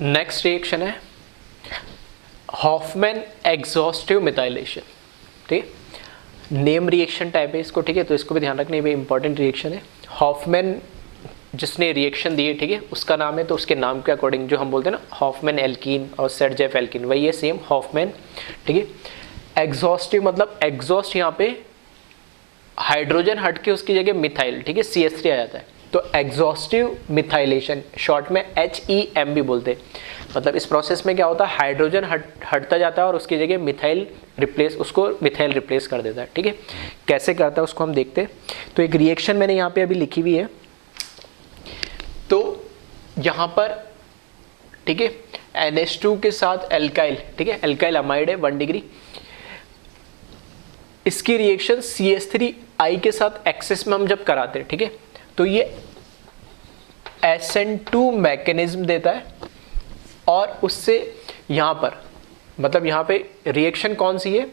Next reaction है Hoffmann exhaustive methylation. ठीक, name reaction type है इसको, ठीक है, तो इसको भी ध्यान रखना, ये इंपॉर्टेंट रिएक्शन है। हॉफमैन जिसने रिएक्शन दी है, ठीक है, उसका नाम है, तो उसके नाम के अकॉर्डिंग जो हम बोलते हैं ना हॉफमैन एल्कीन और सेरजेफ एल्कीन, वही है सेम हॉफमैन। ठीक है, एग्जॉस्टिव मतलब एग्जॉस्ट यहाँ पे हाइड्रोजन हट के उसकी जगह मिथाइल, ठीक है, CH3 आ जाता है, तो एग्जॉस्टिव मिथाइलेशन, शॉर्ट में HEM भी बोलते हैं। मतलब इस प्रोसेस में क्या होता है, हाइड्रोजन हटता जाता है और उसकी जगह मिथाइल रिप्लेस कर देता है। ठीक है, कैसे करता है उसको हम देखते हैं। तो एक रिएक्शन मैंने यहाँ पे अभी लिखी हुई है, तो यहाँ पर ठीक है NH2 के साथ एल्काइल, ठीक है, एल्काइल अमाइड है 1 डिग्री, इसकी रिएक्शन CH3I के साथ एक्सेस में हम जब कराते हैं, ठीक है, तो ये SN2 मैकेनिज्म देता है और उससे यहाँ पर मतलब यहाँ पे रिएक्शन कौन सी है,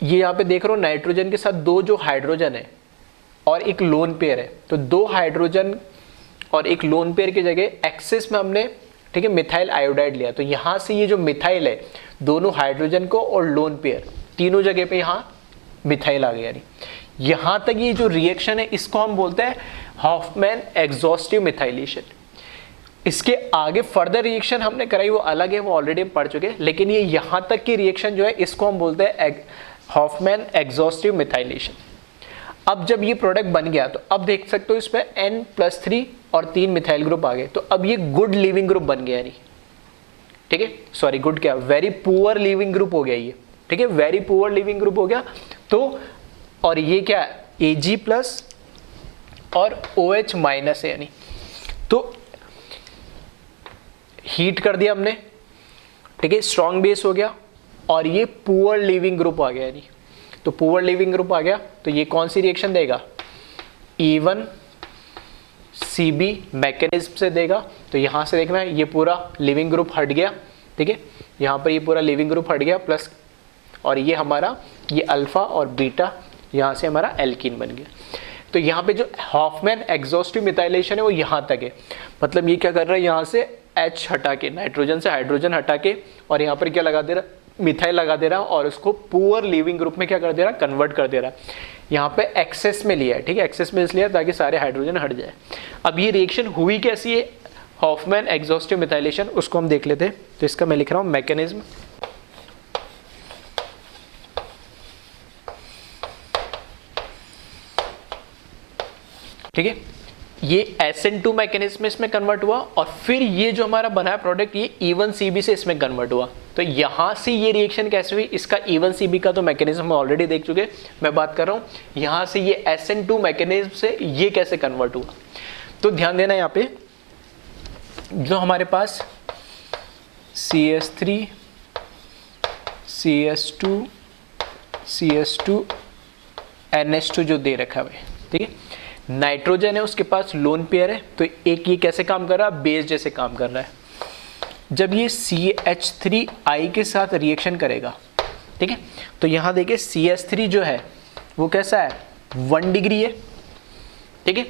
ये यहाँ पे देख रहे हो नाइट्रोजन के साथ 2 जो हाइड्रोजन है और एक लोन पेयर है, तो 2 हाइड्रोजन और एक लोन पेयर की जगह एक्सेस में हमने, ठीक है, मिथाइल आयोडाइड लिया, तो यहाँ से ये जो मिथाइल है दोनों हाइड्रोजन को और लोन पेयर तीनों जगह पे यहाँ मिथाइल आ गया। यहाँ तक ये जो रिएक्शन है इसको हम बोलते हैं हॉफमैन एग्जॉस्टिव मिथाइलेशन। इसके आगे फर्दर रिएक्शन हमने कराई वो अलग है, वो ऑलरेडी हम पढ़ चुके हैं, लेकिन ये यहाँ तक की रिएक्शन जो है इसको हम बोलते हैं हॉफमैन एग्जॉस्टिव मिथाइलेशन। अब जब ये प्रोडक्ट बन गया तो अब देख सकते हो इसमें N+3 और 3 मिथाइल ग्रुप आ गए, तो अब ये गुड लिविंग ग्रुप बन गया। ठीक है, सॉरी गुड क्या, वेरी पुअर लिविंग ग्रुप हो गया ये। ठीक है, वेरी पुअर लिविंग ग्रुप हो गया। तो और ये क्या है, Ag+ और OH- है, यानी तो हीट कर दिया हमने, ठीक है, स्ट्रॉन्ग बेस हो गया और ये पुअर लिविंग ग्रुप आ गया। यानी तो पुअर लिविंग ग्रुप आ गया, तो ये कौन सी रिएक्शन देगा, E1CB मैकेनिज्म से देगा। तो यहां से देखना है ये पूरा लिविंग ग्रुप हट गया, ठीक है, यहां पर ये पूरा लिविंग ग्रुप हट गया प्लस, और ये हमारा ये अल्फा और बीटा यहां से हमारा एल्कीन बन गया। तो यहाँ पे जो हॉफमैन एग्जॉस्टिव मिथाइलेशन है वो यहाँ तक है, मतलब ये क्या कर रहा है, यहाँ से H हटा के, नाइट्रोजन से हाइड्रोजन हटा के, और यहाँ पर क्या लगा दे रहा, मिथाइल लगा दे रहा, और उसको पुअर लिविंग ग्रुप में क्या कर दे रहा, कन्वर्ट कर दे रहा। यहाँ पे एक्सेस में लिया है, ठीक है, एक्सेस में इसलिए ताकि सारे हाइड्रोजन हट जाए। अब ये रिएक्शन हुई कैसी है, हॉफमैन एग्जॉस्टिव मिथाइलेशन, उसको हम देख लेते हैं। तो इसका मैं लिख रहा हूँ मैकेनिज्म। ठीक है, ये SN2 मैकेनिज्म इसमें कन्वर्ट हुआ और फिर ये जो हमारा बना है प्रोडक्ट ये E1CB से इसमें कन्वर्ट हुआ। तो यहां से ये रिएक्शन कैसे हुई, इसका E1CB का तो मैकेनिज्म हम ऑलरेडी देख चुके, मैं बात कर रहा हूं यहां से ये SN2 मैकेनिज्म से ये कैसे कन्वर्ट हुआ। तो ध्यान देना यहाँ पे जो हमारे पास CH3 CH2 CH2 NH2 जो दे रखा है, ठीक है, नाइट्रोजन है उसके पास लोन पेयर है, तो एक ये कैसे काम कर रहा है, बेस जैसे काम कर रहा है। जब ये CH3I के साथ रिएक्शन करेगा, ठीक है, तो यहां देखिए CH3 जो है वो कैसा है, 1 डिग्री है, ठीक है,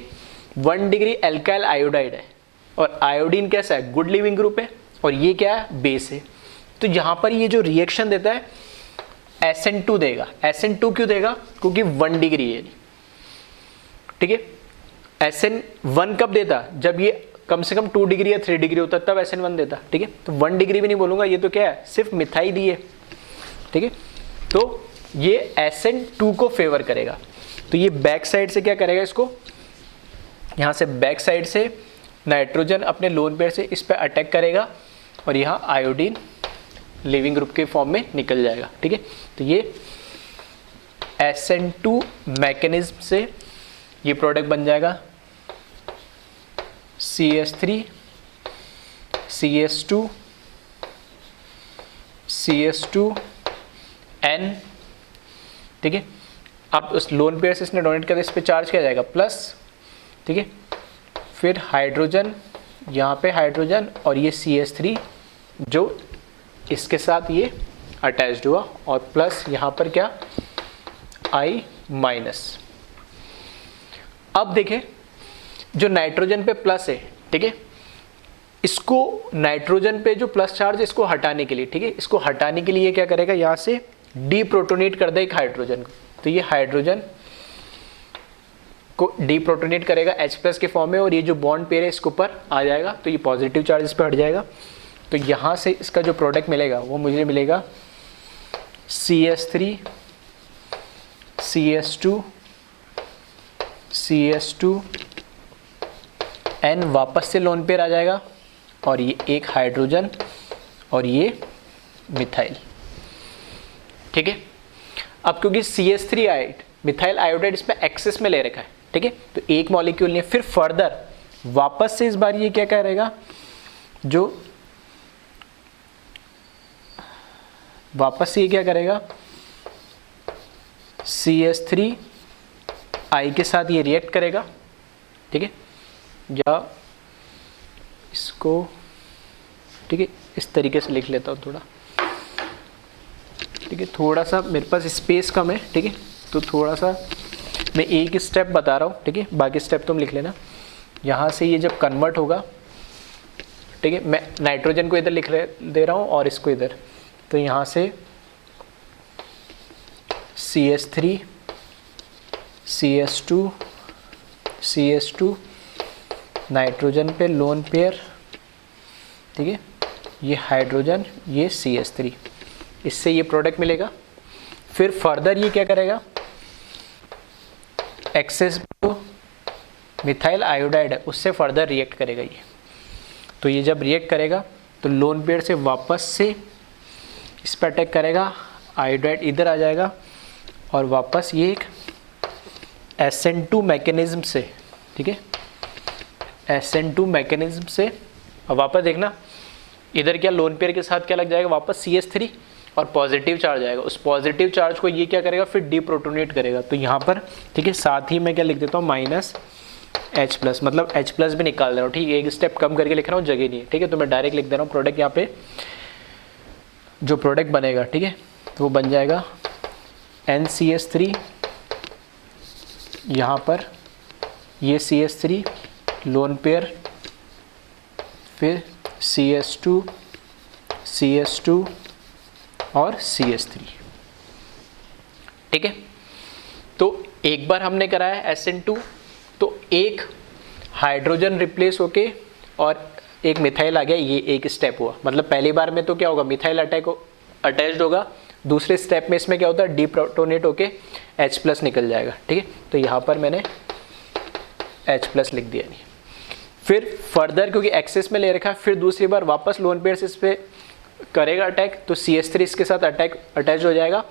1 डिग्री एल्काइल आयोडाइड है, और आयोडीन कैसा है, गुड लिविंग ग्रुप है, और ये क्या है, बेस है। तो यहां पर ये जो रिएक्शन देता है SN2 देगा। SN2 क्यों देगा, क्योंकि 1 डिग्री है, ठीक है। SN1 कब देता, जब ये कम से कम 2 डिग्री या 3 डिग्री होता तब SN1 देता, ठीक है। तो 1 डिग्री भी नहीं बोलूंगा, ये तो क्या है, सिर्फ मिथाइल ही है, ठीक है। तो ये SN2 को फेवर करेगा। तो ये बैक साइड से क्या करेगा, इसको यहां से बैक साइड से नाइट्रोजन अपने लोन पेयर से इस पर अटैक करेगा और यहाँ आयोडीन लिविंग ग्रुप के फॉर्म में निकल जाएगा, ठीक है। तो ये SN2 मैकेनिज्म से ये प्रोडक्ट बन जाएगा CH3 CH2 CH2 N, ठीक है। अब उस लोन पेयर से इसने डोनेट कर, इस पे चार्ज किया जाएगा प्लस, ठीक है, फिर हाइड्रोजन, यहाँ पे हाइड्रोजन और ये CH3 जो इसके साथ ये अटैच्ड हुआ, और प्लस यहाँ पर क्या I-। अब देखें जो नाइट्रोजन पे प्लस है, ठीक है, इसको नाइट्रोजन पे जो प्लस चार्ज इसको हटाने के लिए, ठीक है, इसको हटाने के लिए क्या करेगा, यहाँ से डीप्रोटोनेट कर दे एक हाइड्रोजन को, तो ये हाइड्रोजन को डीप्रोटोनेट करेगा H+ के फॉर्म में, और ये जो बॉन्ड पेयर है इसके ऊपर आ जाएगा, तो ये पॉजिटिव चार्ज इस पर हट जाएगा। तो यहाँ से इसका जो प्रोडक्ट मिलेगा वो मुझे मिलेगा CS3 CS2 CS2 N, वापस से लोन पेयर आ जाएगा, और ये एक हाइड्रोजन और ये मिथाइल, ठीक है। अब क्योंकि CS3 आइड मिथाइल आयोडाइड इसमें एक्सेस में ले रखा है, ठीक है, तो एक मॉलिक्यूल ने फिर फर्दर वापस से इस बार ये क्या करेगा, जो वापस से ये क्या करेगा, CS3 I के साथ ये रिएक्ट करेगा, ठीक है, या इसको, ठीक है, इस तरीके से लिख लेता हूँ थोड़ा, ठीक है, थोड़ा सा मेरे पास स्पेस कम है, ठीक है, तो थोड़ा सा मैं एक स्टेप बता रहा हूँ, ठीक है, बाकी स्टेप तुम लिख लेना। यहाँ से ये जब कन्वर्ट होगा, ठीक है, मैं नाइट्रोजन को इधर दे रहा हूँ और इसको इधर, तो यहाँ से CS3 CS2 CS2 नाइट्रोजन पे लोन पेयर, ठीक है, ये हाइड्रोजन ये CS3, इससे ये प्रोडक्ट मिलेगा। फिर फर्दर ये क्या करेगा, एक्सेस जो मिथाइल आयोडाइड है उससे फर्दर रिएक्ट करेगा ये, तो ये जब रिएक्ट करेगा तो लोन पेयर से वापस से इस पर अटैक करेगा, आयोडाइड इधर आ जाएगा, और वापस ये एक SN2 मैकेनिज्म से, ठीक है, SN2 मैकेनिज्म से, अब वापस देखना इधर क्या लोन पेयर के साथ क्या लग जाएगा, वापस CS3 और पॉजिटिव चार्ज आएगा, उस पॉजिटिव चार्ज को ये क्या करेगा, फिर डीप्रोटोनेट करेगा, तो यहाँ पर, ठीक है, साथ ही मैं क्या लिख देता हूँ -H+, मतलब H+ भी निकाल दे रहा हूँ, ठीक है, एक स्टेप कम करके लिख रहा हूँ, जगह नहीं है, ठीक है, तो मैं डायरेक्ट लिख दे रहा हूँ प्रोडक्ट, यहाँ पे जो प्रोडक्ट बनेगा, ठीक है, तो वो बन जाएगा NCS3, यहाँ पर ये CS3 लोन पेयर, फिर CS2 CS2 और CS3, ठीक है। तो एक बार हमने कराया SN2, तो एक हाइड्रोजन रिप्लेस होके और एक मिथाइल आ गया, ये एक स्टेप हुआ, मतलब पहली बार में तो क्या होगा, मिथाइल अटैच्ड होगा, दूसरे स्टेप में इसमें क्या होता है, डीप्रोटोनेट होके H+ निकल जाएगा, ठीक है, तो यहाँ पर मैंने H+ लिख दिया नहीं। फिर फर्दर क्योंकि एक्सेस में ले रखा है, फिर दूसरी बार वापस लोन पेयर से इस पर करेगा अटैक, तो CS3 इसके साथ अटैच हो जाएगा,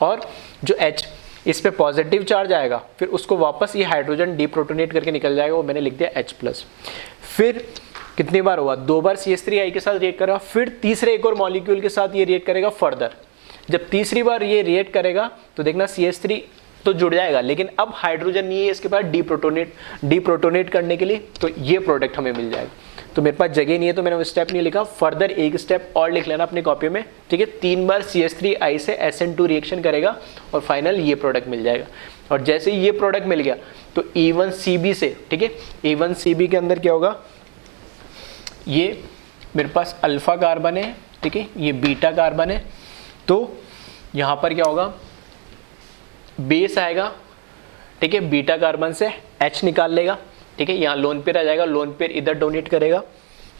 और जो H इस पे पॉजिटिव चार्ज आएगा, फिर उसको वापस ये हाइड्रोजन डीप्रोटोनेट करके निकल जाएगा, वो मैंने लिख दिया H+। फिर कितनी बार हुआ, 2 बार CS3 I के साथ रिएक्ट करेगा, फिर तीसरे एक और मॉलिक्यूल के साथ ये रिएक्ट करेगा फर्दर। जब तीसरी बार ये रिएक्ट करेगा तो देखना CS3 तो जुड़ जाएगा, लेकिन अब हाइड्रोजन नहीं है इसके पास डीप्रोटोनेट करने के लिए, तो ये प्रोडक्ट हमें मिल जाएगा। तो मेरे पास जगह नहीं है तो मैंने वो स्टेप नहीं लिखा, फर्दर एक स्टेप और लिख लेना अपनी कॉपी में, ठीक है। 3 बार CS3 I से SN2 रिएक्शन करेगा और फाइनल ये प्रोडक्ट मिल जाएगा। और जैसे ही ये प्रोडक्ट मिल गया तो E1CB से, ठीक है, E1CB के अंदर क्या होगा, ये मेरे पास अल्फा कार्बन है, ठीक है, ये बीटा कार्बन है, तो यहाँ पर क्या होगा, बेस आएगा, ठीक है, बीटा कार्बन से H निकाल लेगा, ठीक है, यहाँ लोन पेयर आ जाएगा, लोन पेयर इधर डोनेट करेगा,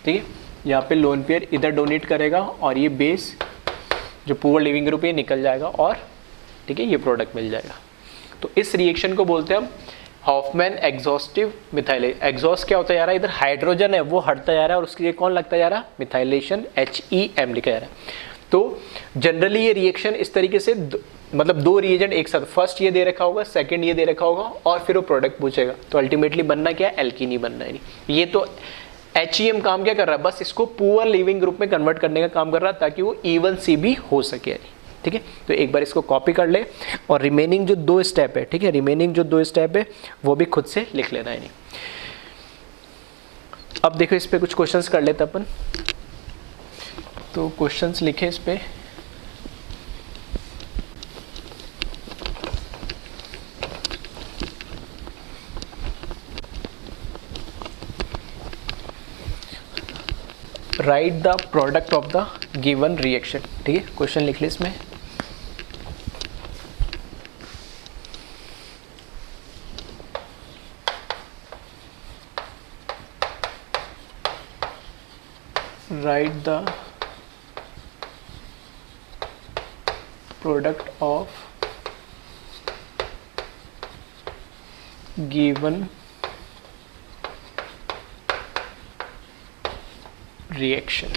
ठीक है, यहाँ पे लोन पेयर इधर डोनेट करेगा और ये बेस जो पुअर लिविंग ग्रुप ये निकल जाएगा और, ठीक है, ये प्रोडक्ट मिल जाएगा। तो इस रिएक्शन को बोलते हैं हम हॉफमैन एग्जॉस्टिव मिथाइलेशन। एग्जॉस्ट क्या होता जा रहा है, इधर हाइड्रोजन है वो हटता जा रहा है और उसके लिए कौन लगता जा रहा है, मिथाइलेशन, HEM लिखा जा रहा है। तो जनरली ये रिएक्शन इस तरीके से मतलब 2 रिएजेंट एक साथ, फर्स्ट ये दे रखा होगा, सेकंड ये दे रखा होगा और फिर वो प्रोडक्ट पूछेगा, तो अल्टीमेटली बनना क्या है, एल्कीन ही बनना है। ये तो HEM काम क्या कर रहा है, बस इसको पुअर लिविंग ग्रुप में कन्वर्ट करने का काम कर रहा है ताकि वो E1CB हो सके, ठीक है। तो एक बार इसको कॉपी कर ले और रिमेनिंग जो 2 स्टेप है, ठीक है, रिमेनिंग जो 2 स्टेप है वो भी खुद से लिख लेना है। अब देखो इस पे कुछ क्वेश्चंस कर लेते अपन, तो क्वेश्चंस लिखे इस पे। Right the product of the given reaction. ठीक है, क्वेश्चन लिख ले इसमें। Right the product of given reaction.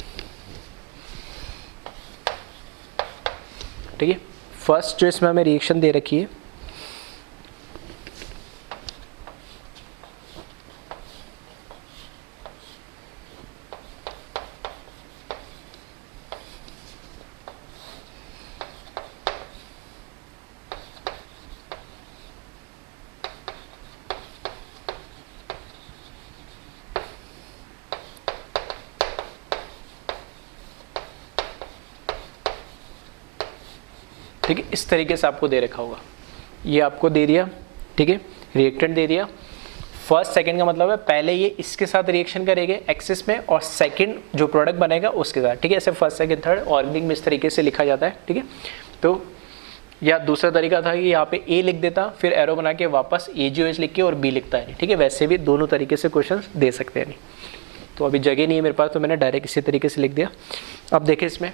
ठीक है, फर्स्ट जो इसमें हमें रिएक्शन दे रखी है, ठीक है, इस तरीके से आपको दे रखा होगा। ये आपको दे दिया, ठीक है, रिएक्टेंट दे दिया। फर्स्ट सेकंड का मतलब है पहले ये इसके साथ रिएक्शन करेंगे एक्सिस में, और सेकंड जो प्रोडक्ट बनेगा उसके साथ। ठीक है, ऐसे फर्स्ट सेकंड थर्ड ऑर्गेनिक में इस तरीके से लिखा जाता है। ठीक है, तो या दूसरा तरीका था कि यहाँ पे ए लिख देता, फिर एरो बना के वापस AGOH लिख के और बी लिखता है। ठीक है, वैसे भी दोनों तरीके से क्वेश्चन दे सकते हैं। नहीं तो अभी जगह नहीं है मेरे पास, तो मैंने डायरेक्ट इसी तरीके से लिख दिया। अब देखिए इसमें,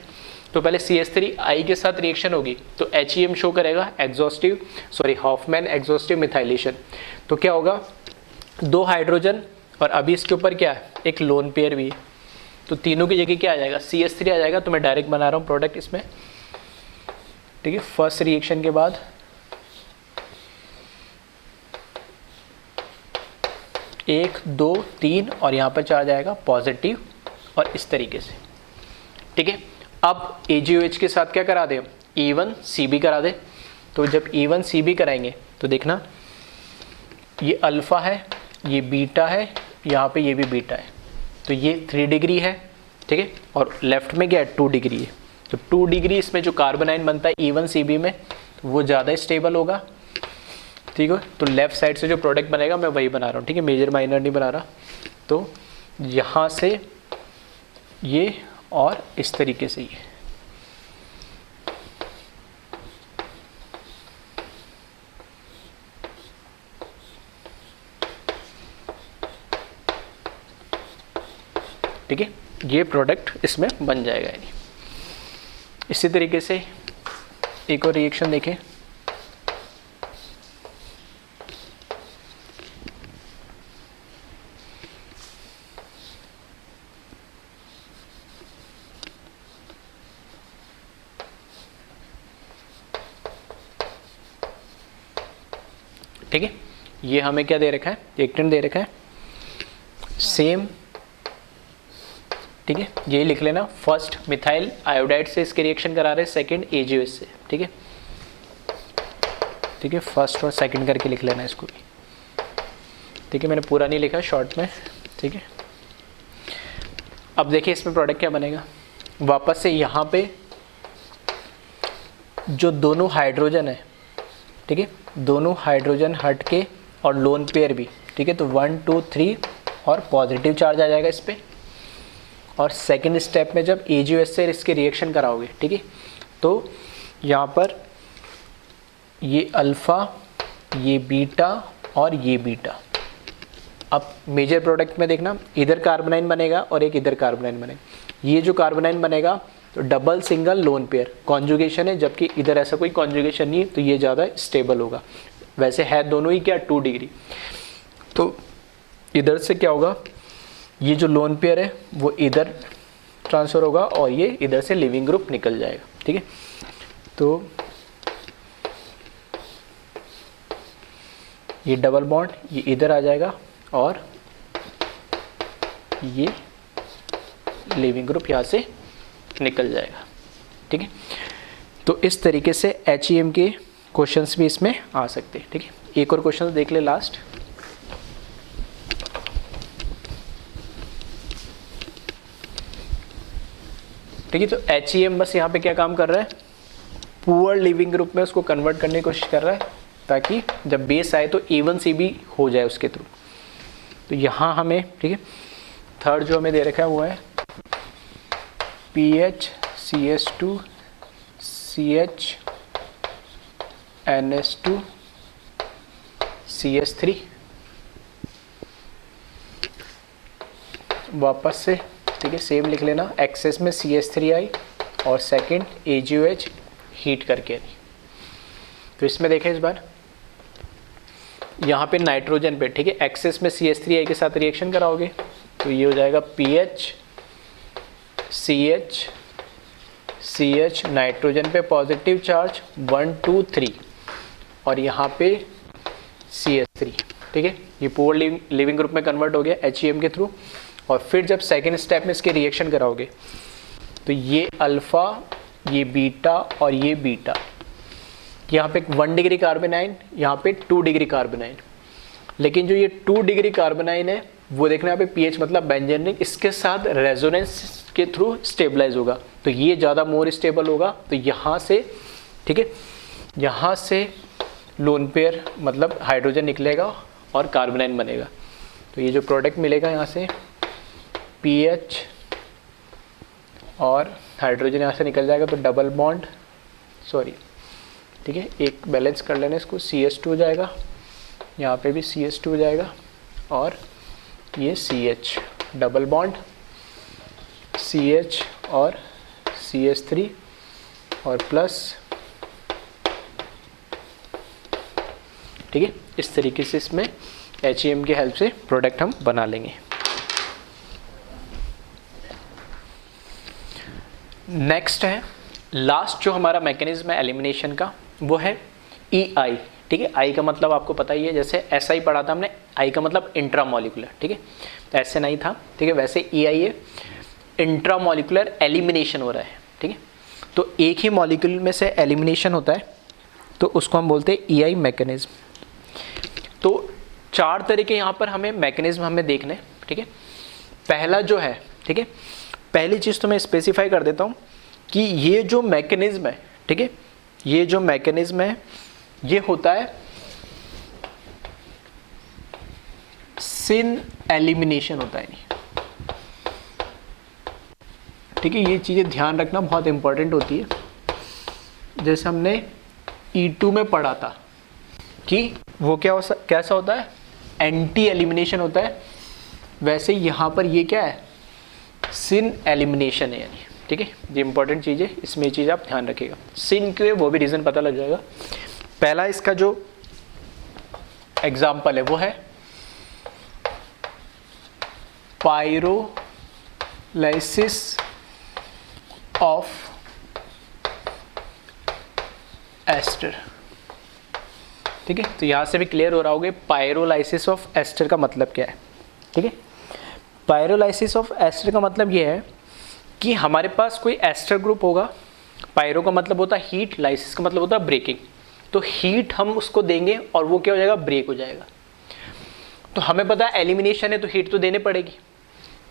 तो पहले CH3I के साथ रिएक्शन होगी तो HEM शो करेगा हॉफमैन एग्जॉस्टिव मिथाइलेशन। तो क्या होगा, 2 हाइड्रोजन और अभी इसके ऊपर क्या है, एक लोन पेयर भी है, तो तीनों की जगह क्या आ जाएगा, CH3 आ जाएगा। तो मैं डायरेक्ट बना रहा हूँ प्रोडक्ट इसमें। ठीक है, फर्स्ट रिएक्शन के बाद 1 2 3 और यहाँ पर आ जाएगा पॉजिटिव, और इस तरीके से। ठीक है, अब AGOH के साथ क्या करा दे, E1CB करा दे। तो जब E1CB कराएंगे तो देखना ये अल्फा है, ये बीटा है, यहाँ पे ये भी बीटा है, तो ये 3 डिग्री है। ठीक है, और लेफ्ट में क्या है, 2 डिग्री है। तो 2 डिग्री इसमें जो कार्बन आयन बनता है E1CB में वो ज़्यादा स्टेबल होगा। ठीक है, तो लेफ्ट साइड से जो प्रोडक्ट बनेगा मैं वही बना रहा हूँ। ठीक है, मेजर माइनर नहीं बना रहा। तो यहाँ से ये और इस तरीके से ये, ठीक है, ये प्रोडक्ट इसमें बन जाएगा। इसी तरीके से एक और रिएक्शन देखें। ठीक है, ये हमें क्या दे रखा है, रिएक्टेंट दे रखा है सेम। ठीक है, ये लिख लेना, फर्स्ट मिथाइल आयोडाइड से इसके रिएक्शन करा रहे हैं, सेकंड AGOH से। ठीक है, ठीक है, फर्स्ट और सेकंड करके लिख लेना इसको भी। ठीक है, मैंने पूरा नहीं लिखा, शॉर्ट में। ठीक है, अब देखिए इसमें प्रोडक्ट क्या बनेगा। वापस से यहाँ पे जो दोनों हाइड्रोजन है, ठीक है, दोनों हाइड्रोजन हट के और लोन पेयर भी। ठीक है, तो 1 2 3 और पॉजिटिव चार्ज आ जाएगा इस पर। और सेकेंड स्टेप में जब AGOH से इसके रिएक्शन कराओगे, ठीक है, तो यहाँ पर ये अल्फ़ा, ये बीटा और ये बीटा। अब मेजर प्रोडक्ट में देखना, इधर कार्बोनाइन बनेगा और एक इधर कार्बोनाइन बनेगा। ये जो कार्बोनाइन बनेगा तो double single lone pair conjugation है, जबकि इधर ऐसा कोई कॉन्जुगेशन नहीं है, तो ये ज़्यादा स्टेबल होगा। वैसे है दोनों ही क्या, 2 डिग्री। तो इधर से क्या होगा, ये जो लोन पेयर है वो इधर ट्रांसफ़र होगा और ये इधर से लिविंग ग्रुप निकल जाएगा। ठीक है, तो ये डबल बॉन्ड ये इधर आ जाएगा और ये लिविंग ग्रुप यहाँ से निकल जाएगा। ठीक है, तो इस तरीके से HEM के क्वेश्चंस भी इसमें आ सकते हैं। ठीक है, एक और क्वेश्चन देख ले लास्ट। ठीक है, तो HEM बस यहाँ पे क्या काम कर रहा है, पुअर लिविंग ग्रुप में उसको कन्वर्ट करने की कोशिश कर रहा है, ताकि जब बेस आए तो A1CB हो जाए उसके थ्रू। तो यहाँ हमें, ठीक है, थर्ड जो हमें दे रखा है वो है PH CS2 CH NS2 CS3, वापस से ठीक है सेम लिख लेना, एक्सेस में CH3 आई और सेकंड AgOH हीट करके आई। तो इसमें देखें इस बार यहाँ पे नाइट्रोजन पे ठीक है एक्सेस में CH3 के साथ रिएक्शन कराओगे तो ये हो जाएगा PH CH CH, नाइट्रोजन पे पॉजिटिव चार्ज 1 2 3 और यहाँ पे CH3 ठीक है, ये पोर लिविंग ग्रुप में कन्वर्ट हो गया HEM के थ्रू। और फिर जब सेकेंड स्टेप में इसके रिएक्शन कराओगे तो ये अल्फ़ा, ये बीटा और ये बीटा, यहाँ पे 1 डिग्री कार्बोनाइन, यहाँ पे 2 डिग्री कार्बोनाइन। लेकिन जो ये 2 डिग्री कार्बोनाइन है वो देखना यहाँ पे पीएच मतलब बेंजीन रिंग, इसके साथ रेजोनेंस के थ्रू स्टेबलाइज होगा तो ये ज़्यादा मोर स्टेबल होगा। तो यहाँ से ठीक है, यहाँ से लोन पेयर मतलब हाइड्रोजन निकलेगा और कार्बोनाइन बनेगा। तो ये जो प्रोडक्ट मिलेगा यहाँ से पीएच और हाइड्रोजन यहाँ से निकल जाएगा तो डबल बॉन्ड सॉरी ठीक है, एक बैलेंस कर लेना इसको, CH2 हो जाएगा, यहाँ पे भी CH2 हो जाएगा और ये CH डबल बॉन्ड CH और CH3 और प्लस ठीक है। इस तरीके से इसमें HEM की हेल्प से प्रोडक्ट हम बना लेंगे। नेक्स्ट है लास्ट जो हमारा मैकेनिज्म है एलिमिनेशन का वो है EI ठीक है। आई का मतलब आपको पता ही है, जैसे SI पढ़ा था हमने, आई का मतलब इंट्रामोलिकुलर ठीक है, तो ऐसे नहीं था ठीक है। वैसे EI है इंट्रामोलिकुलर एलिमिनेशन हो रहा है ठीक है। तो एक ही मॉलिक्यूल में से एलिमिनेशन होता है तो उसको हम बोलते हैं EI मैकेनिज्म। तो 4 तरीके यहाँ पर हमें मैकेनिज्म हमें देखने ठीक है। पहला जो है ठीक है, पहली चीज़ तो मैं स्पेसिफाई कर देता हूँ कि ये जो मैकेनिज्म है ठीक है, ये जो मैकेनिज्म है ये होता है सिन एलिमिनेशन होता है नहीं ठीक है। ये चीज़ें ध्यान रखना बहुत इंपॉर्टेंट होती है। जैसे हमने E2 में पढ़ा था कि वो कैसा होता है, एंटी एलिमिनेशन होता है, वैसे यहाँ पर ये क्या है, सिन एलिमिनेशन है यानी ठीक है। ये इंपॉर्टेंट चीज़ है, इसमें ये चीज़ आप ध्यान रखिएगा। सिन क्यों है वो भी रीज़न पता लग जाएगा। पहला इसका जो एग्जाम्पल है वो है पायरोलाइसिस ऑफ एस्टर ठीक है। तो यहाँ से भी क्लियर हो रहा होगा पायरोलाइसिस ऑफ एस्टर का मतलब क्या है ठीक है। पायरोलाइसिस ऑफ एस्टर का मतलब ये है कि हमारे पास कोई एस्टर ग्रुप होगा, पायरो का मतलब होता है हीट, लाइसिस का मतलब होता है ब्रेकिंग। तो हीट हम उसको देंगे और वो क्या हो जाएगा, ब्रेक हो जाएगा। तो हमें पता है एलिमिनेशन है तो हीट तो देने पड़ेगी।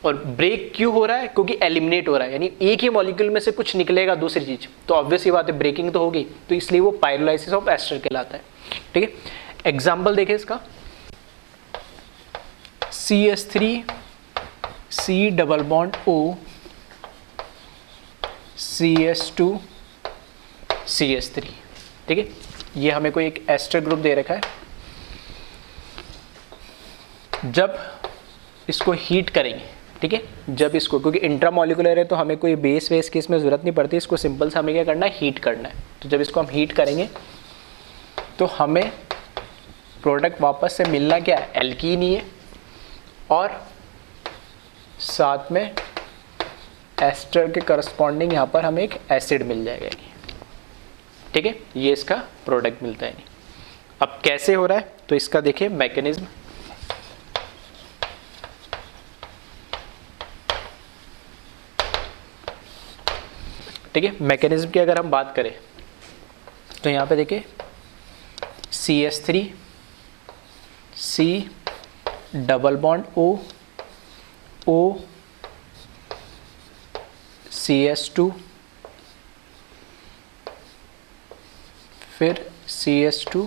और ब्रेक क्यों हो रहा है, क्योंकि एलिमिनेट हो रहा है, यानी एक ही मॉलिक्यूल में से कुछ निकलेगा दूसरी चीज, तो ऑब्वियस ही बात है ब्रेकिंग तो होगी। तो इसलिए वो पायरोलाइसिस ऑफ एस्टर कहलाता है ठीक है। एग्जाम्पल देखें इसका, CH3 C double bond O CH2 CH3 ठीक है। ये हमें कोई एक एस्टर ग्रुप दे रखा है। जब इसको हीट करेंगे ठीक है, जब इसको, क्योंकि इंट्रामोलिकुलर है तो हमें कोई बेस वेस की इसमें ज़रूरत नहीं पड़ती, इसको सिंपल से हमें क्या करना है, हीट करना है। तो जब इसको हम हीट करेंगे तो हमें प्रोडक्ट वापस से मिलना क्या है, एल्कीन ही है और साथ में एस्टर के करस्पॉन्डिंग यहाँ पर हमें एक एसिड मिल जाएगा ठीक है। ये इसका प्रोडक्ट मिलता है। अब कैसे हो रहा है, तो इसका देखिए मैकेनिज्म। ठीक है, मैकेनिज्म की अगर हम बात करें तो यहाँ पे देखिए CH3 C double bond O O CH2 फिर CH2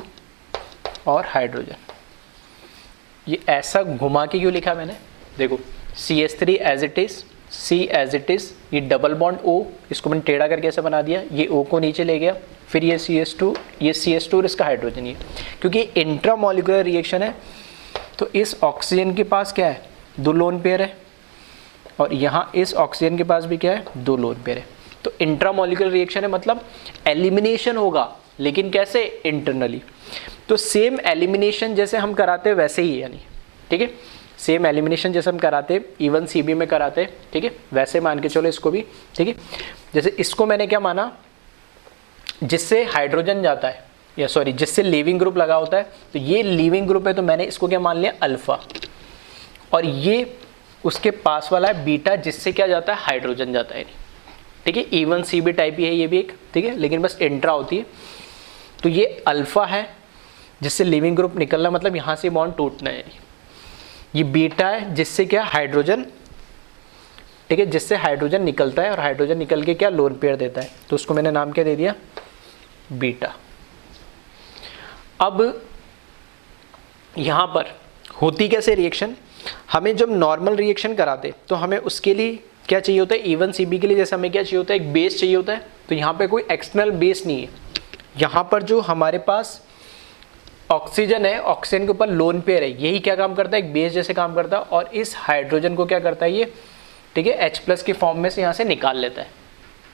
और हाइड्रोजन। ये ऐसा घुमा के क्यों लिखा मैंने, देखो CH3 as it is C as it is, ये डबल बॉन्ड O, इसको मैंने टेढ़ा करके ऐसे बना दिया, ये O को नीचे ले गया, फिर ये CH2, ये CH2 और इसका हाइड्रोजन, ये क्योंकि इंट्रामोलिकुलर रिएक्शन है तो इस ऑक्सीजन के पास क्या है, 2 लोन पेयर है, और यहाँ इस ऑक्सीजन के पास भी क्या है, 2 लोन पेयर है। तो इंट्रामोलिकुलर रिएक्शन है मतलब एलिमिनेशन होगा, लेकिन कैसे, इंटरनली। तो सेम एलिमिनेशन जैसे हम कराते हैं वैसे ही, यानी ठीक है, सेम एलिमिनेशन जैसे हम कराते इवन CB में कराते, ठीक है, वैसे मान के चलो इसको भी, ठीक है। जैसे इसको मैंने क्या माना, जिससे हाइड्रोजन जाता है, या सॉरी जिससे लीविंग ग्रुप लगा होता है, तो ये लीविंग ग्रुप है तो मैंने इसको क्या मान लिया, अल्फा, और ये उसके पास वाला है बीटा, जिससे क्या जाता है, हाइड्रोजन जाता है, ठीक है। इवन CB टाइप ही है ये भी एक, ठीक है, लेकिन बस इंट्रा होती है। तो ये अल्फा है जिससे लीविंग ग्रुप निकलना, मतलब यहाँ से बॉन्ड टूटना है, ये बीटा है जिससे क्या, हाइड्रोजन, ठीक है, जिससे हाइड्रोजन निकलता है, और हाइड्रोजन निकल के क्या, लोन पेयर देता है, तो उसको मैंने नाम क्या दे दिया, बीटा। अब यहाँ पर होती कैसे रिएक्शन, हमें जब नॉर्मल रिएक्शन कराते तो हमें उसके लिए क्या चाहिए होता है, इवन CB के लिए जैसे हमें क्या चाहिए होता है, एक बेस चाहिए होता है। तो यहाँ पे कोई एक्सटर्नल बेस नहीं है, यहाँ पर जो हमारे पास ऑक्सीजन है, ऑक्सीजन के ऊपर लोन पेयर है, यही क्या काम करता है, एक बेस जैसे काम करता है, और इस हाइड्रोजन को क्या करता है ये, ठीक है, H+ के फॉर्म में से यहाँ से निकाल लेता है,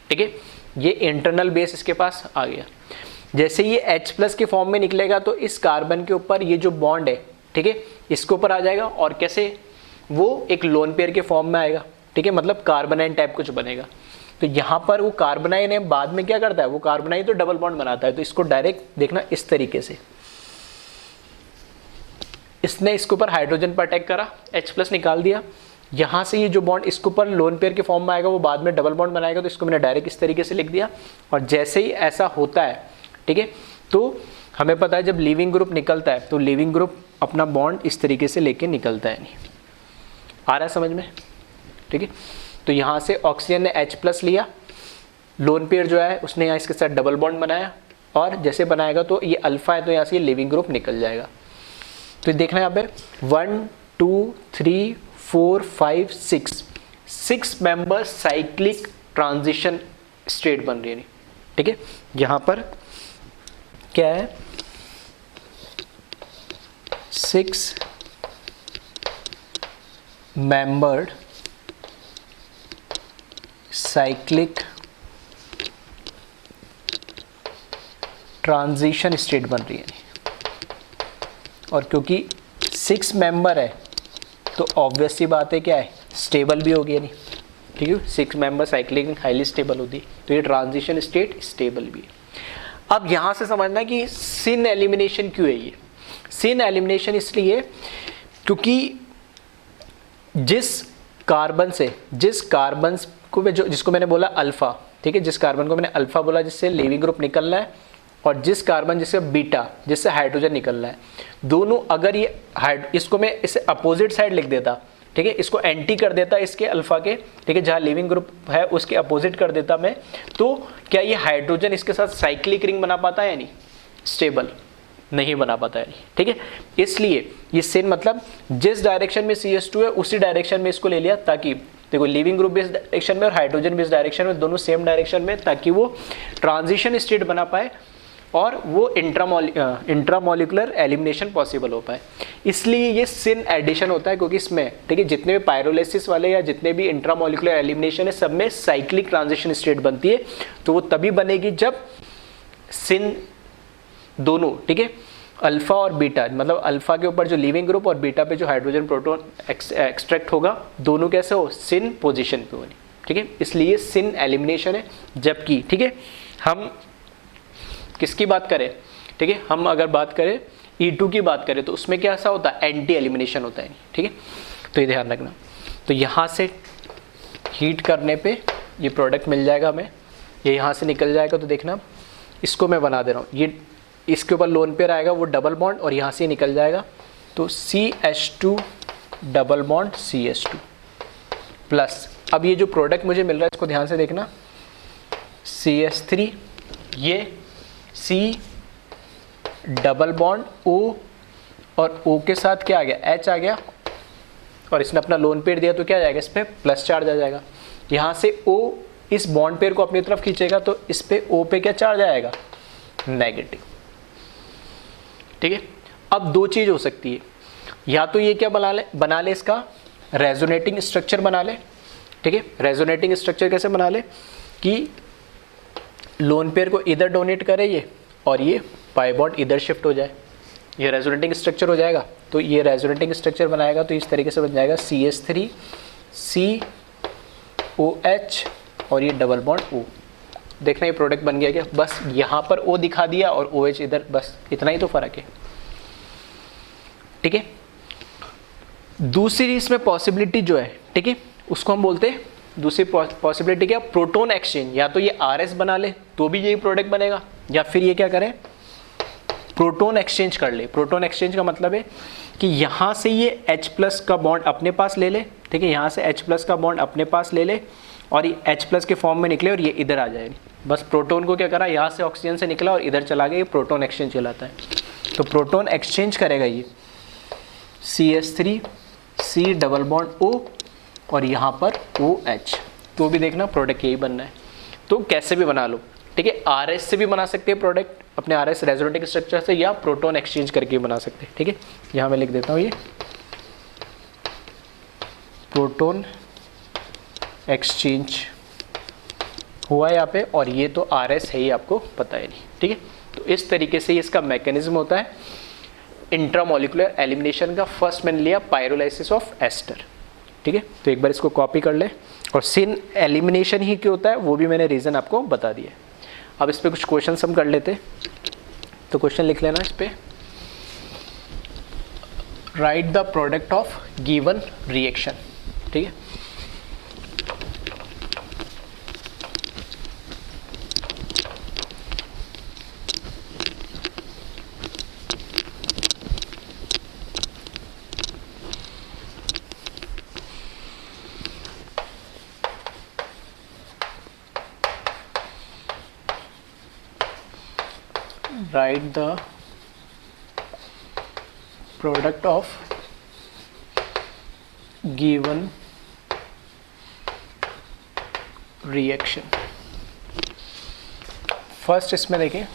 ठीक है। ये इंटरनल बेस इसके पास आ गया। जैसे ये H+ के फॉर्म में निकलेगा तो इस कार्बन के ऊपर ये जो बॉन्ड है, ठीक है, इसके ऊपर आ जाएगा, और कैसे, वो एक लोन पेयर के फॉर्म में आएगा, ठीक है, मतलब कार्बोनाइन टाइप कुछ बनेगा। तो यहाँ पर वो कार्बोनाइन है, बाद में क्या करता है, वो कार्बोनाइन तो डबल बॉन्ड बनाता है, तो इसको डायरेक्ट देखना इस तरीके से, इसने इसके ऊपर हाइड्रोजन पर अटैक करा, H+ निकाल दिया, यहाँ से ये जो बॉन्ड इसके ऊपर लोन पेयर के फॉर्म में आएगा, वो बाद में डबल बॉन्ड बनाएगा, तो इसको मैंने डायरेक्ट इस तरीके से लिख दिया। और जैसे ही ऐसा होता है, ठीक है, तो हमें पता है जब लीविंग ग्रुप निकलता है तो लीविंग ग्रुप अपना बॉन्ड इस तरीके से लेके निकलता है, नहीं आ रहा है समझ में, ठीक है। तो यहाँ से ऑक्सीजन ने H+ लिया, लोन पेयर जो है उसने यहाँ इसके साथ डबल बॉन्ड बनाया, और जैसे बनाएगा तो ये अल्फा है तो यहाँ से ये लीविंग ग्रुप निकल जाएगा। तो देखना यहाँ पे 1 2 3 4 5 6 मेंबर साइक्लिक ट्रांजिशन स्टेट बन रही है, ठीक है। यहाँ पर क्या है, 6 मेंबर्ड साइक्लिक ट्रांजिशन स्टेट बन रही है, और क्योंकि 6 मेंबर है तो ऑब्वियस सी बात है क्या है, स्टेबल भी होगी, नहीं ठीक है, 6 मेंबर साइक्लिक हाईली स्टेबल होती, तो ये ट्रांजिशन स्टेट स्टेबल भी है। अब यहाँ से समझना कि सिन एलिमिनेशन क्यों है, ये सिन एलिमिनेशन इसलिए क्योंकि जिस कार्बन को जिसको मैंने बोला अल्फा, ठीक है, जिस कार्बन को मैंने अल्फा बोला जिससे लीविंग ग्रुप निकलना है, और जिस कार्बन जिससे बीटा जिससे हाइड्रोजन निकलना है, दोनों अगर ये इसको मैं इसे अपोजिट साइड लिख देता, ठीक है, इसको एंटी कर देता इसके अल्फा के, ठीक है, जहाँ लिविंग ग्रुप है उसके अपोजिट कर देता मैं, तो क्या ये हाइड्रोजन इसके साथ साइक्लिक रिंग बना पाता है, नहीं, स्टेबल नहीं बना पाता है, ठीक है। इसलिए ये सिन मतलब जिस डायरेक्शन में CH2 है उसी डायरेक्शन में इसको ले लिया, ताकि देखो लिविंग ग्रुप भी इस डायरेक्शन में और हाइड्रोजन भी इस डायरेक्शन में, दोनों सेम डायरेक्शन में, ताकि वो ट्रांजिशन स्टेट बना पाए और वो इंट्रामोलिकुलर एलिमिनेशन पॉसिबल हो पाए। इसलिए ये सिन एडिशन होता है, क्योंकि इसमें ठीक है जितने भी पायरोलिसिस वाले या जितने भी इंट्रामोलिकुलर एलिमिनेशन है सब में साइक्लिक ट्रांजिशन स्टेट बनती है, तो वो तभी बनेगी जब सिन दोनों, ठीक है, अल्फा और बीटा, मतलब अल्फा के ऊपर जो लिविंग ग्रुप और बीटा पे जो हाइड्रोजन प्रोटॉन एक्सट्रैक्ट होगा, दोनों कैसे हो, सिन पोजीशन पे होनी, ठीक है, इसलिए सिन एलिमिनेशन है। जबकि ठीक है हम किसकी बात करें, ठीक है, हम अगर बात करें E2 की बात करें तो उसमें क्या ऐसा होता है, एंटी एलिमिनेशन होता है, ठीक है, तो ये ध्यान रखना। तो यहाँ से हीट करने पे ये प्रोडक्ट मिल जाएगा हमें, ये यहाँ से निकल जाएगा, तो देखना इसको मैं बना दे रहा हूँ, ये इसके ऊपर लोन पेयर आएगा वो डबल बॉन्ड और यहाँ से निकल जाएगा, तो CH2 double bond CH2 plus, अब ये जो प्रोडक्ट मुझे मिल रहा है इसको ध्यान से देखना, CH3, ये C डबल बॉन्ड O और O के साथ क्या आ गया, H आ गया, और इसने अपना लोन पेयर दिया तो क्या आ जाएगा, इस पर प्लस चार्ज आ जाएगा। यहाँ से O इस बॉन्ड पेयर को अपनी तरफ खींचेगा तो इस पे O पे क्या चार्ज आएगा, नेगेटिव। ठीक है, अब दो चीज हो सकती है, या तो ये क्या बना ले इसका रेजोनेटिंग स्ट्रक्चर बना ले। ठीक है, रेजोनेटिंग स्ट्रक्चर कैसे बना ले कि लोन पेयर को इधर डोनेट करे ये, और ये पाई बॉन्ड इधर शिफ्ट हो जाए, ये रेजोनेटिंग स्ट्रक्चर हो जाएगा। तो ये रेजोनेटिंग स्ट्रक्चर बनाएगा तो इस तरीके से बन जाएगा CH3 COH और ये डबल बॉन्ड O। देखना ये प्रोडक्ट बन गया क्या, बस यहाँ पर O दिखा दिया और OH इधर, बस इतना ही तो फर्क है। ठीक है, दूसरी इसमें पॉसिबिलिटी जो है, ठीक है, उसको हम बोलते हैं, दूसरी पॉसिबिलिटी क्या, प्रोटोन एक्सचेंज। या तो ये RS बना ले तो भी यही प्रोडक्ट बनेगा, या फिर ये क्या करें, प्रोटोन एक्सचेंज कर ले। प्रोटोन एक्सचेंज का मतलब है कि यहाँ से ये H+ का बॉन्ड अपने पास ले ले, ठीक है, यहाँ से H+ का बॉन्ड अपने पास ले ले और ये H+ के फॉर्म में निकले और ये इधर आ जाए। बस प्रोटोन को क्या करा, यहाँ से ऑक्सीजन से निकला और इधर चला गया, ये प्रोटोन एक्सचेंज कहलाता है। तो प्रोटोन एक्सचेंज करेगा ये CH3 C double bond O और यहाँ पर OH, तो भी देखना प्रोडक्ट यही बनना है। तो कैसे भी बना लो, ठीक है, RS से भी बना सकते हैं प्रोडक्ट अपने RS रेजोनेटिंग स्ट्रक्चर से, या प्रोटोन एक्सचेंज करके बना सकते हैं। ठीक है, यहाँ मैं लिख देता हूँ ये प्रोटोन एक्सचेंज हुआ यहाँ पे, और ये तो RS है ही, आपको पता है नहीं। ठीक है, तो इस तरीके से इसका मैकेनिज्म होता है इंट्रामोलिकुलर एलिमिनेशन का। फर्स्ट मैंने लिया पायरोलाइसिस ऑफ एस्टर। ठीक है, तो एक बार इसको कॉपी कर ले, और सिन एलिमिनेशन ही क्यों होता है वो भी मैंने रीज़न आपको बता दिया। अब इस पे कुछ क्वेश्चन हम कर लेते, तो क्वेश्चन लिख लेना इस पे, right the product of given reaction. ठीक है, write the product of given reaction। First इसमें देखें,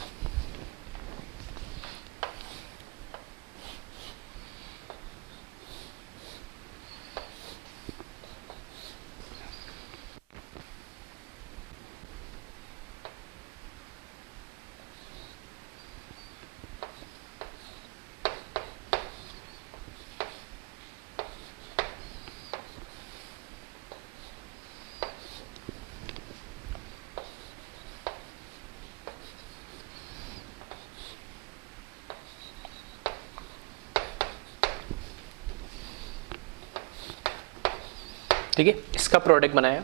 ठीक है, इसका प्रोडक्ट बनाया,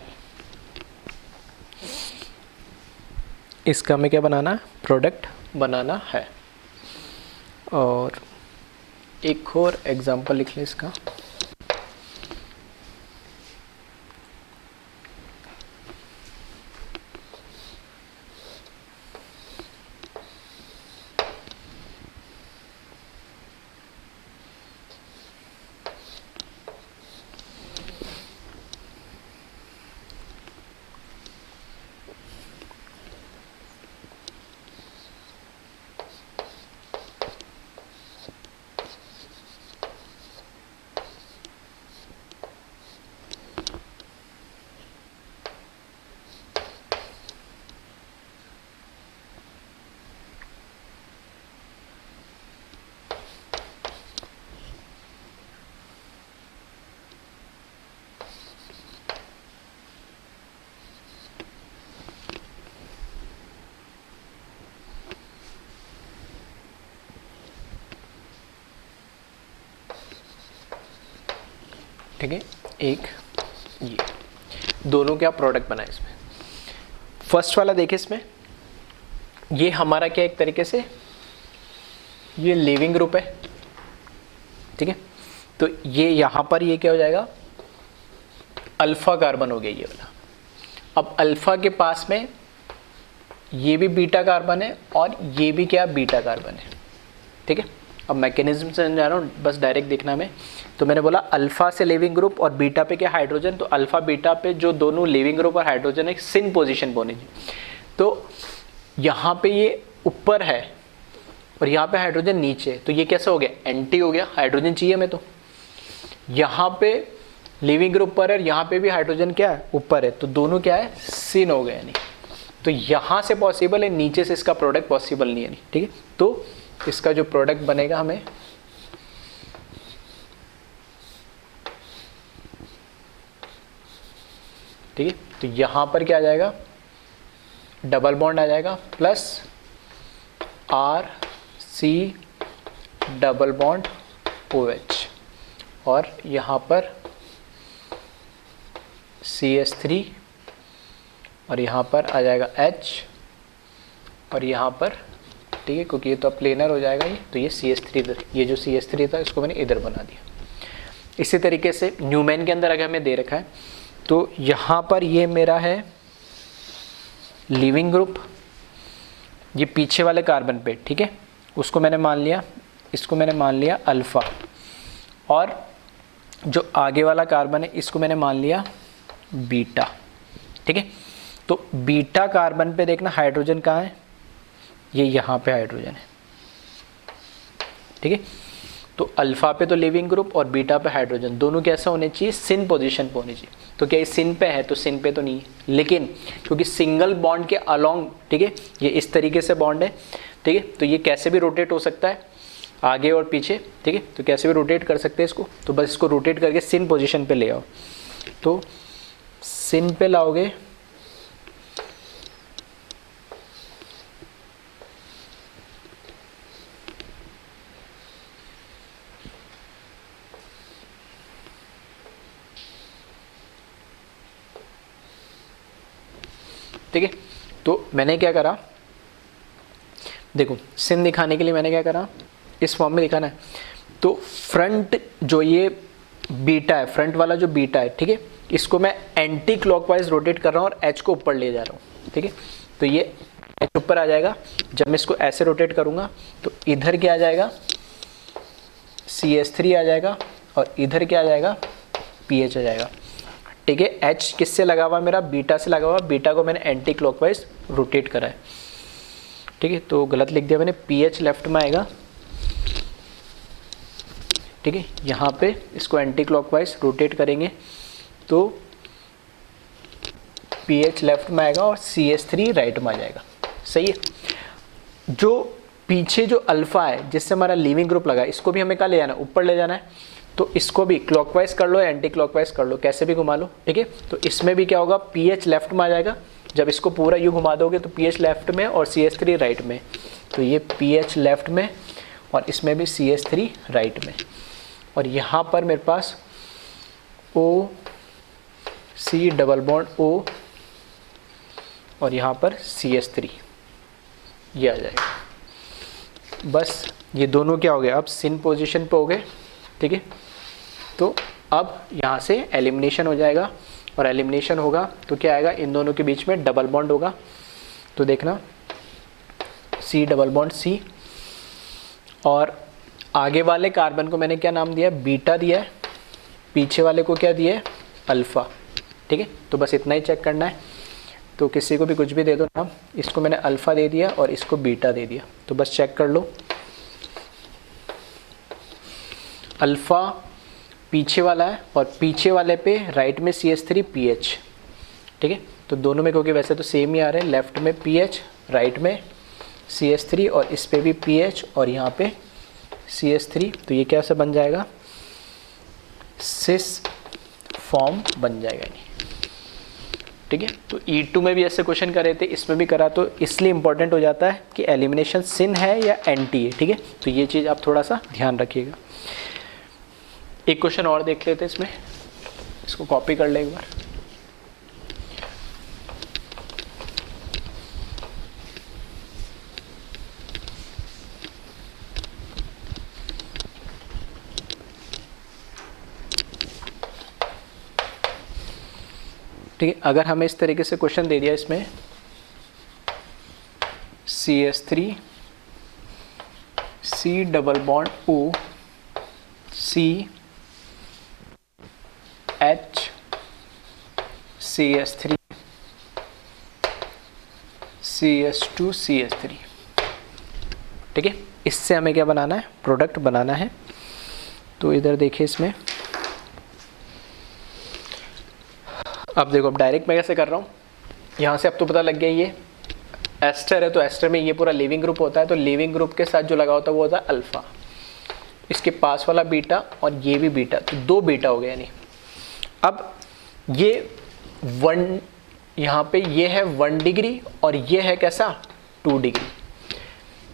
इसका हमें क्या बनाना है, प्रोडक्ट बनाना है। और एक और एग्जांपल लिख लें इसका, ठीक है, एक ये दोनों क्या प्रोडक्ट बना है इसमें। फर्स्ट वाला देखिए, इसमें ये हमारा क्या एक तरीके से ये लिविंग ग्रुप है। ठीक है, तो ये यहाँ पर ये क्या हो जाएगा, अल्फा कार्बन हो गया ये वाला। अब अल्फा के पास में ये भी बीटा कार्बन है और ये भी क्या बीटा कार्बन है। ठीक है, अब मैकेनिज्म से जा रहा हूँ, बस डायरेक्ट देखना में। तो मैंने बोला अल्फा से लिविंग ग्रुप और बीटा पे क्या हाइड्रोजन, तो अल्फा बीटा पे जो दोनों लिविंग ग्रुप और हाइड्रोजन है सिन पोजीशन पे होनी चाहिए। तो यहाँ पे ये ऊपर है और यहाँ पे हाइड्रोजन नीचे, तो ये कैसा हो गया, एंटी हो गया, हाइड्रोजन चाहिए हमें। तो यहाँ पे लिविंग ग्रुप पर है, यहाँ पे भी हाइड्रोजन क्या है, ऊपर है, तो दोनों क्या है, सिन हो गए यानी। तो यहाँ से पॉसिबल है, नीचे से इसका प्रोडक्ट पॉसिबल नहीं है, ठीक है। तो इसका जो प्रोडक्ट बनेगा हमें, ठीक है, तो यहाँ पर क्या आ जाएगा, डबल बॉन्ड आ जाएगा plus R C double bond OH, और यहाँ पर CH3, और यहाँ पर आ जाएगा H, और यहाँ पर, ठीक है, क्योंकि ये तो प्लेनर हो जाएगा ये, तो ये CH3 इधर, ये जो CH3 था इसको मैंने इधर बना दिया। इसी तरीके से न्यूमैन के अंदर अगर हमें दे रखा है, तो यहाँ पर ये मेरा है लिविंग ग्रुप, ये पीछे वाले कार्बन पे, ठीक है, उसको मैंने मान लिया, इसको मैंने मान लिया अल्फ़ा, और जो आगे वाला कार्बन है इसको मैंने मान लिया बीटा, ठीक है। तो बीटा कार्बन पे देखना हाइड्रोजन कहाँ है, ये यहाँ पे हाइड्रोजन है, ठीक है। तो अल्फा पे तो लिविंग ग्रुप और बीटा पे हाइड्रोजन, दोनों कैसा होने चाहिए, सिन पोजीशन पे होने चाहिए। तो क्या ये सिन पे है, तो सिन पे तो नहीं है, लेकिन क्योंकि सिंगल बॉन्ड के अलोंग, ठीक है, ये इस तरीके से बॉन्ड है, ठीक है, तो ये कैसे भी रोटेट हो सकता है आगे और पीछे, ठीक है, तो कैसे भी रोटेट कर सकते हैं इसको। तो बस इसको रोटेट करके सिन पोजीशन पे ले आओ, तो सिन पे लाओगे ठीक है। तो मैंने क्या करा, देखो सिन दिखाने के लिए मैंने क्या करा, इस फॉर्म में दिखाना है। तो फ्रंट जो ये बीटा है, फ्रंट वाला जो बीटा है, ठीक है, इसको मैं एंटी क्लॉकवाइज रोटेट कर रहा हूँ और एच को ऊपर ले जा रहा हूँ, ठीक है। तो ये एच ऊपर आ जाएगा, जब मैं इसको ऐसे रोटेट करूँगा तो इधर क्या आ जाएगा, CH3 आ जाएगा, और इधर क्या आ जाएगा, PH आ जाएगा, ठीक है। H किससे लगा हुआ, मेरा बीटा से लगा हुआ, बीटा को मैंने एंटी क्लॉकवाइज रोटेट करा है, ठीक है। तो गलत लिख दिया मैंने, PH लेफ्ट में आएगा, ठीक है। यहाँ पे इसको एंटी क्लॉकवाइज रोटेट करेंगे तो PH लेफ्ट में आएगा और CH3 राइट में आ जाएगा, सही है। जो पीछे जो अल्फा है जिससे हमारा लिविंग ग्रुप लगा है, इसको भी हमें कहाँ ले जाना है, ऊपर ले जाना है। तो इसको भी क्लॉकवाइज कर लो, एंटी क्लॉकवाइज कर लो, कैसे भी घुमा लो, ठीक है। तो इसमें भी क्या होगा, PH लेफ्ट में आ जाएगा, जब इसको पूरा यूँ घुमा दोगे तो PH लेफ्ट में और CH3 राइट में, तो ये PH लेफ्ट में और इसमें भी CH3 राइट में, और यहाँ पर मेरे पास OC डबल बॉन्ड O और यहाँ पर CH3 ये आ जाएगा। बस ये दोनों क्या हो गए, अब सिन पोजीशन पे हो गए, ठीक है। तो अब यहाँ से एलिमिनेशन हो जाएगा, और एलिमिनेशन होगा तो क्या आएगा, इन दोनों के बीच में डबल बॉन्ड होगा। तो देखना C डबल बॉन्ड C, और आगे वाले कार्बन को मैंने क्या नाम दिया, बीटा दिया है, पीछे वाले को क्या दिया है, अल्फ़ा, ठीक है। तो बस इतना ही चेक करना है, तो किसी को भी कुछ भी दे दो नाम, इसको मैंने अल्फ़ा दे दिया और इसको बीटा दे दिया, तो बस चेक कर लो। अल्फ़ा पीछे वाला है और पीछे वाले पे राइट में CH3 PH, ठीक है। तो दोनों में क्योंकि वैसे तो सेम ही आ रहे हैं, लेफ्ट में PH राइट में CH3 और इस पे भी PH और यहाँ पे CH3, तो ये कैसे बन जाएगा, सिस फॉर्म बन जाएगा, ठीक है। तो E2 में भी ऐसे क्वेश्चन कर रहे थे, इसमें भी करा, तो इसलिए इंपॉर्टेंट हो जाता है कि एलिमिनेशन सिन है या एंटी है, ठीक है। तो ये चीज़ आप थोड़ा सा ध्यान रखिएगा। एक क्वेश्चन और देख लेते हैं इसमें, इसको कॉपी कर ले एक बार। ठीक है, अगर हमें इस तरीके से क्वेश्चन दे दिया, इसमें CH3 C double bond O C H CS3 CS2 CS3। ठीक है, इससे हमें क्या बनाना है, प्रोडक्ट बनाना है। तो इधर देखिए इसमें, अब देखो, अब डायरेक्ट मैं कैसे कर रहा हूँ, यहाँ से अब तो पता लग गया ये एस्टर है, तो एस्टर में ये पूरा लीविंग ग्रुप होता है, तो लीविंग ग्रुप के साथ जो लगा होता है वो होता है अल्फा, इसके पास वाला बीटा और ये भी बीटा, तो 2 बीटा हो गया। यानी अब ये 1, यहाँ पे ये है 1 डिग्री और ये है कैसा 2 डिग्री।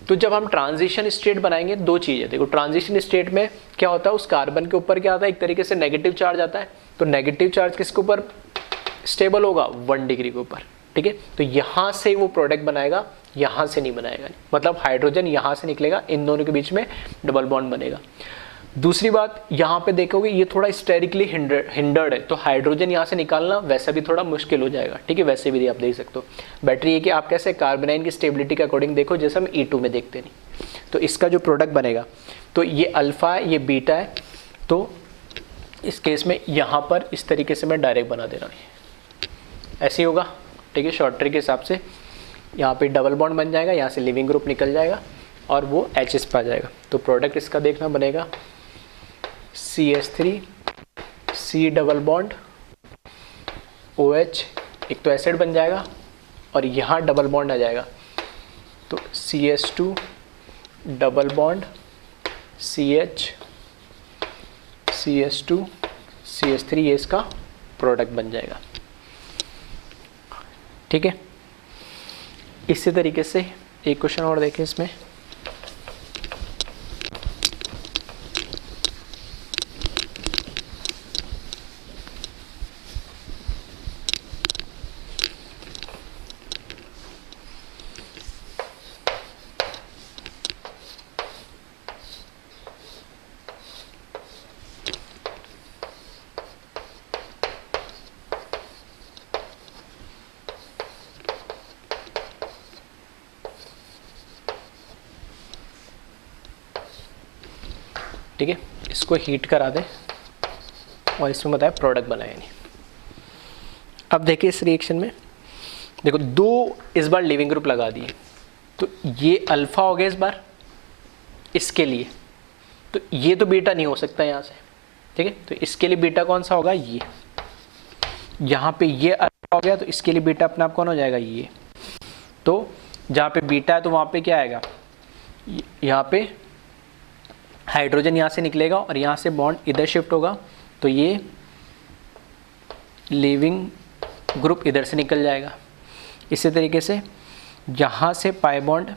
तो जब हम ट्रांजिशन स्टेट बनाएंगे, 2 चीज़ें देखो, ट्रांजिशन स्टेट में क्या होता है, उस कार्बन के ऊपर क्या आता है, एक तरीके से नेगेटिव चार्ज आता है, तो नेगेटिव चार्ज किसके ऊपर स्टेबल होगा, 1 डिग्री के ऊपर। ठीक है, तो यहाँ से वो प्रोडक्ट बनाएगा, यहाँ से नहीं बनाएगा, मतलब हाइड्रोजन यहाँ से निकलेगा, इन दोनों के बीच में डबल बॉन्ड बनेगा। दूसरी बात, यहाँ पे देखोगे ये थोड़ा स्टेरिकली हिंडर्ड है, तो हाइड्रोजन यहाँ से निकालना वैसा भी थोड़ा मुश्किल हो जाएगा। ठीक है, वैसे भी आप देख सकते हो बैटरी है कि आप कैसे कार्बोनाइन की स्टेबिलिटी के अकॉर्डिंग देखो, जैसे हम E2 में देखते नहीं। तो इसका जो प्रोडक्ट बनेगा, तो ये अल्फा है, ये बीटा है, तो इस केस में यहाँ पर इस तरीके से मैं डायरेक्ट बना दे रहा हूँ, ऐसे ही होगा। ठीक है, शॉर्ट ट्रिक के हिसाब से यहाँ पे डबल बॉन्ड बन जाएगा, यहाँ से लिविंग ग्रुप निकल जाएगा और वो एचएस पे आ जाएगा। तो प्रोडक्ट इसका देखना बनेगा CH3 C double bond OH, एक तो एसिड बन जाएगा और यहाँ डबल बॉन्ड आ जाएगा, तो CH2 double bond CH CH2 CH3, ये इसका प्रोडक्ट बन जाएगा। ठीक है, इसी तरीके से एक क्वेश्चन और देखें इसमें, ठीक है, इसको हीट करा दें और इसमें बताया प्रोडक्ट बनाया नहीं। अब देखिए इस रिएक्शन में देखो, 2 इस बार लिविंग ग्रुप लगा दिए, तो ये अल्फा हो गया इस बार इसके लिए, तो ये तो बीटा नहीं हो सकता यहाँ से। ठीक है, तो इसके लिए बीटा कौन सा होगा, ये। यहाँ पे ये अल्फा हो गया, तो इसके लिए बीटा अपने आप कौन हो जाएगा, ये। तो जहाँ पे बीटा है तो वहाँ पे क्या आएगा, यहाँ पे हाइड्रोजन यहाँ से निकलेगा और यहाँ से बॉन्ड इधर शिफ्ट होगा, तो ये लिविंग ग्रुप इधर से निकल जाएगा। इसी तरीके से यहाँ से पाई बॉन्ड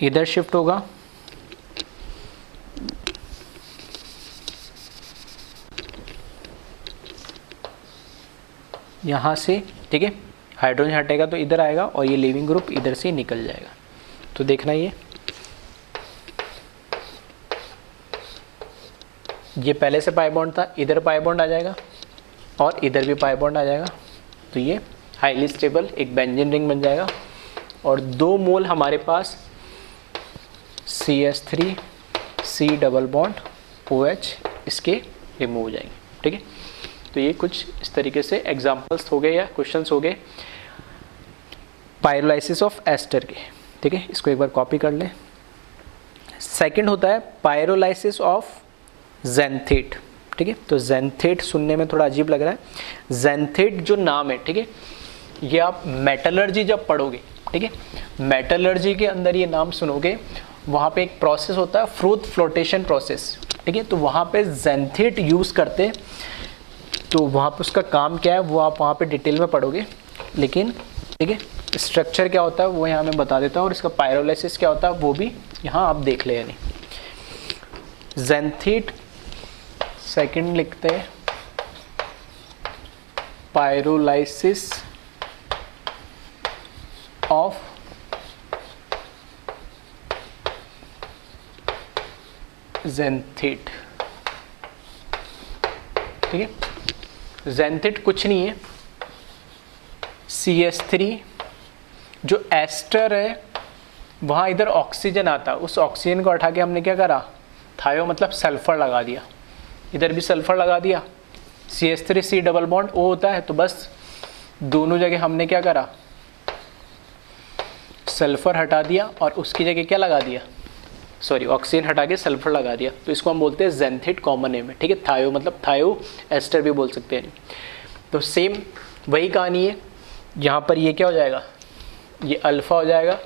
इधर शिफ्ट होगा, यहाँ से। ठीक है, हाइड्रोजन हटेगा तो इधर आएगा और ये लिविंग ग्रुप इधर से निकल जाएगा। तो देखना ये पहले से पाई बॉन्ड था, इधर पाई बॉन्ड आ जाएगा और इधर भी पाई बॉन्ड आ जाएगा, तो ये हाईली स्टेबल एक बेंजीन रिंग बन जाएगा। और 2 मोल हमारे पास CH3 C double bond OH इसके रिमूव हो जाएंगे। ठीक है, तो ये कुछ इस तरीके से एग्जांपल्स हो गए या क्वेश्चंस हो गए पायरोलाइसिस ऑफ एस्टर के। ठीक है, इसको एक बार कॉपी कर लें। सेकंड होता है पायरोलाइसिस ऑफ ज़ैंथेट। ठीक है, तो ज़ैंथेट सुनने में थोड़ा अजीब लग रहा है। ज़ैंथेट जो नाम है, ठीक है, ये आप मेटलर्जी जब पढ़ोगे, ठीक है, मेटलर्जी के अंदर ये नाम सुनोगे, वहाँ पे एक प्रोसेस होता है फ्रूट फ्लोटेशन प्रोसेस। ठीक है, तो वहाँ पे ज़ैंथेट यूज़ करते, तो वहाँ पे उसका काम क्या है वो आप वहाँ पे डिटेल में पढ़ोगे, लेकिन ठीक है स्ट्रक्चर क्या होता है वो यहाँ मैं बता देता हूँ, और इसका पायरोलाइसिस क्या होता है वो भी यहाँ आप देख ले। यानी ज़ैंथेट सेकंड लिखते हैं, पायरोलाइसिस ऑफ ज़ैंथेट। ठीक है, ज़ैंथेट कुछ नहीं है, CH3 जो एस्टर है वहाँ इधर ऑक्सीजन आता, उस ऑक्सीजन को हटा के हमने क्या करा, थायो मतलब सल्फर लगा दिया, इधर भी सल्फर लगा दिया, CH3C डबल बॉन्ड O होता है, तो बस दोनों जगह हमने क्या करा, सल्फर हटा दिया और उसकी जगह क्या लगा दिया, सॉरी ऑक्सीजन हटा के सल्फर लगा दिया, तो इसको हम बोलते हैं ज़ेंथिड कॉमन नेम है, ठीक है। थायो मतलब थायो एस्टर भी बोल सकते हैं। तो सेम वही कहानी है, यहाँ पर ये क्या हो जाएगा, ये अल्फ़ा हो जाएगा,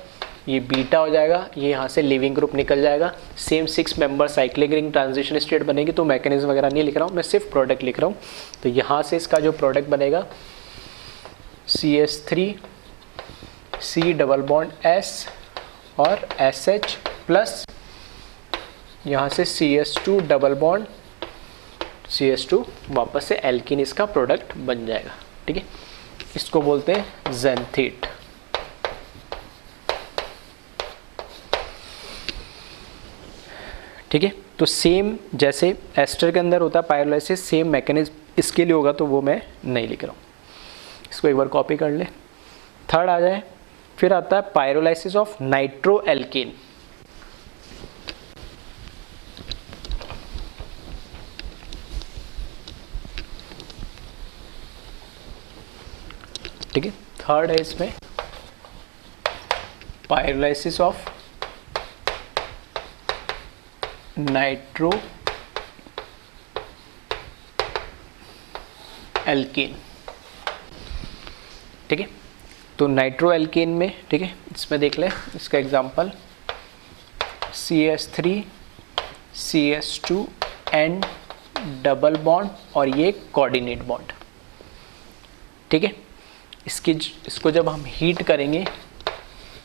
ये बीटा हो जाएगा, ये यहाँ से लिविंग ग्रुप निकल जाएगा, same 6 member cyclic ring transition state बनेगी। तो मैकेनिज्म वगैरह नहीं लिख रहा हूँ मैं, सिर्फ प्रोडक्ट लिख रहा हूँ। तो यहाँ से इसका जो प्रोडक्ट बनेगा CH3C डबल बॉन्ड S और SH प्लस यहाँ से CH2 डबल बॉन्ड CH2, वापस से एल्कीन इसका प्रोडक्ट बन जाएगा, ठीक है। इसको बोलते हैं ज़ेंथिड। ठीक है, तो सेम जैसे एस्टर के अंदर होता है पायरोलाइसिस, सेम मैकेनिज्म इसके लिए होगा, तो वो मैं नहीं लिख रहा हूँ, इसको एक बार कॉपी कर ले। थर्ड आ जाए, फिर आता है पायरोलाइसिस ऑफ नाइट्रो एल्केन। ठीक है, थर्ड है इसमें पायरोलाइसिस ऑफ नाइट्रो एल्केन। ठीक है, तो नाइट्रो एल्केन में, ठीक है, इसमें देख ले इसका example CH3 CH2 and double bond और ये कोऑर्डिनेट बॉन्ड। ठीक है, इसको जब हम हीट करेंगे,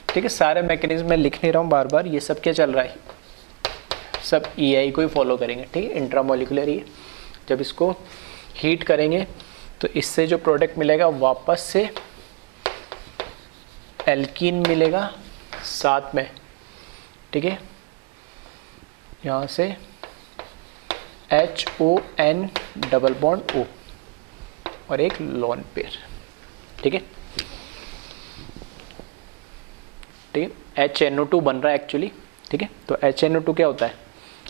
ठीक है, सारे मैकेनिज्म मैं लिख नहीं रहा हूँ बार बार, ये सब क्या चल रहा है, सब EI को ही फॉलो करेंगे, ठीक है, इंट्रामोलिकुलर ही। जब इसको हीट करेंगे तो इससे जो प्रोडक्ट मिलेगा वापस से एल्कीन मिलेगा साथ में, ठीक है, यहाँ से HON डबल बॉन्ड O और एक लोन पेयर। ठीक है, ठीक है, HNO2 बन रहा है एक्चुअली। ठीक है, तो HNO2 क्या होता है,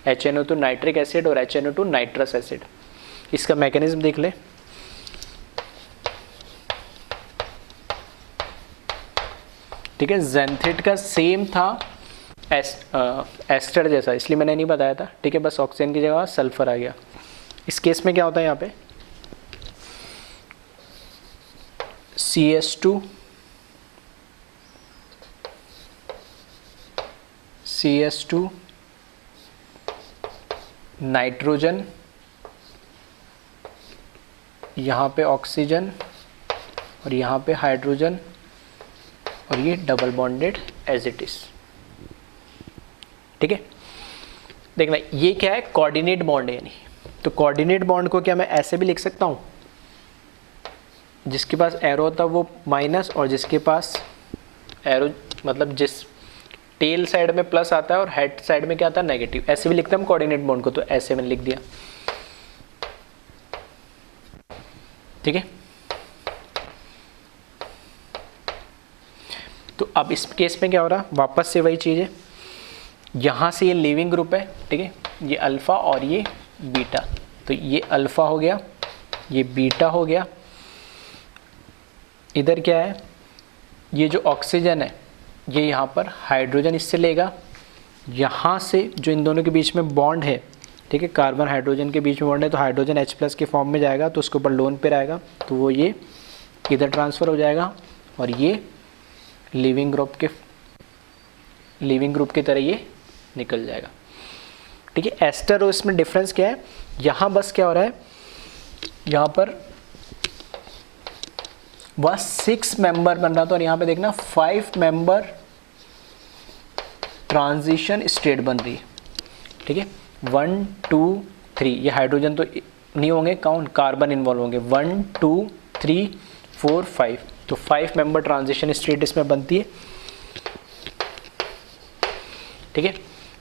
HNO2 नाइट्रिक एसिड और HNO2 नाइट्रस एसिड। इसका मैकेनिज्म देख ले, ठीक है, ज़ेंथिड का सेम था एस्टर जैसा, इसलिए मैंने नहीं बताया था। ठीक है, बस ऑक्सीजन की जगह सल्फर आ गया। इस केस में क्या होता है, यहाँ पे CH2 CH2 नाइट्रोजन, यहाँ पे ऑक्सीजन और यहाँ पे हाइड्रोजन और ये double bonded as it is. ठीक है, देखना ये क्या है, कोऑर्डिनेट बॉन्ड है, यानी तो कोऑर्डिनेट बॉन्ड को क्या मैं ऐसे भी लिख सकता हूँ, जिसके पास एरो होता है वो माइनस और जिसके पास एरो मतलब जिस टेल साइड में प्लस आता है और हेड साइड में क्या आता है नेगेटिव, ऐसे भी लिखते हैं हम कोऑर्डिनेट बॉन्ड को। तो ऐसे मैंने लिख दिया। ठीक है, तो अब इस केस में क्या हो रहा है, वापस से वही चीज़ है, यहाँ से ये लिविंग ग्रुप है, ठीक है, ये अल्फ़ा और ये बीटा, तो ये अल्फ़ा हो गया, ये बीटा हो गया। इधर क्या है, ये जो ऑक्सीजन है ये यहाँ पर हाइड्रोजन इससे लेगा, यहाँ से जो इन दोनों के बीच में बॉन्ड है, ठीक है, कार्बन हाइड्रोजन के बीच में बॉन्ड है, तो हाइड्रोजन H+ के फॉर्म में जाएगा, तो उसके ऊपर लोन पे आएगा, तो वो ये इधर ट्रांसफ़र हो जाएगा और ये लिविंग ग्रुप की तरह ये निकल जाएगा। ठीक है, एस्टर और इसमें डिफरेंस क्या है, यहाँ बस क्या हो रहा है, यहाँ पर वह 6 मेंबर बन रहा था और यहाँ पे देखना 5 मेंबर ट्रांजिशन स्टेट बन रही है। ठीक है, 1 2 3, ये हाइड्रोजन तो नहीं होंगे काउंट, कार्बन इन्वॉल्व होंगे, 1 2 3 4 5, तो 5 मेंबर ट्रांजिशन स्टेट इसमें बनती है। ठीक है,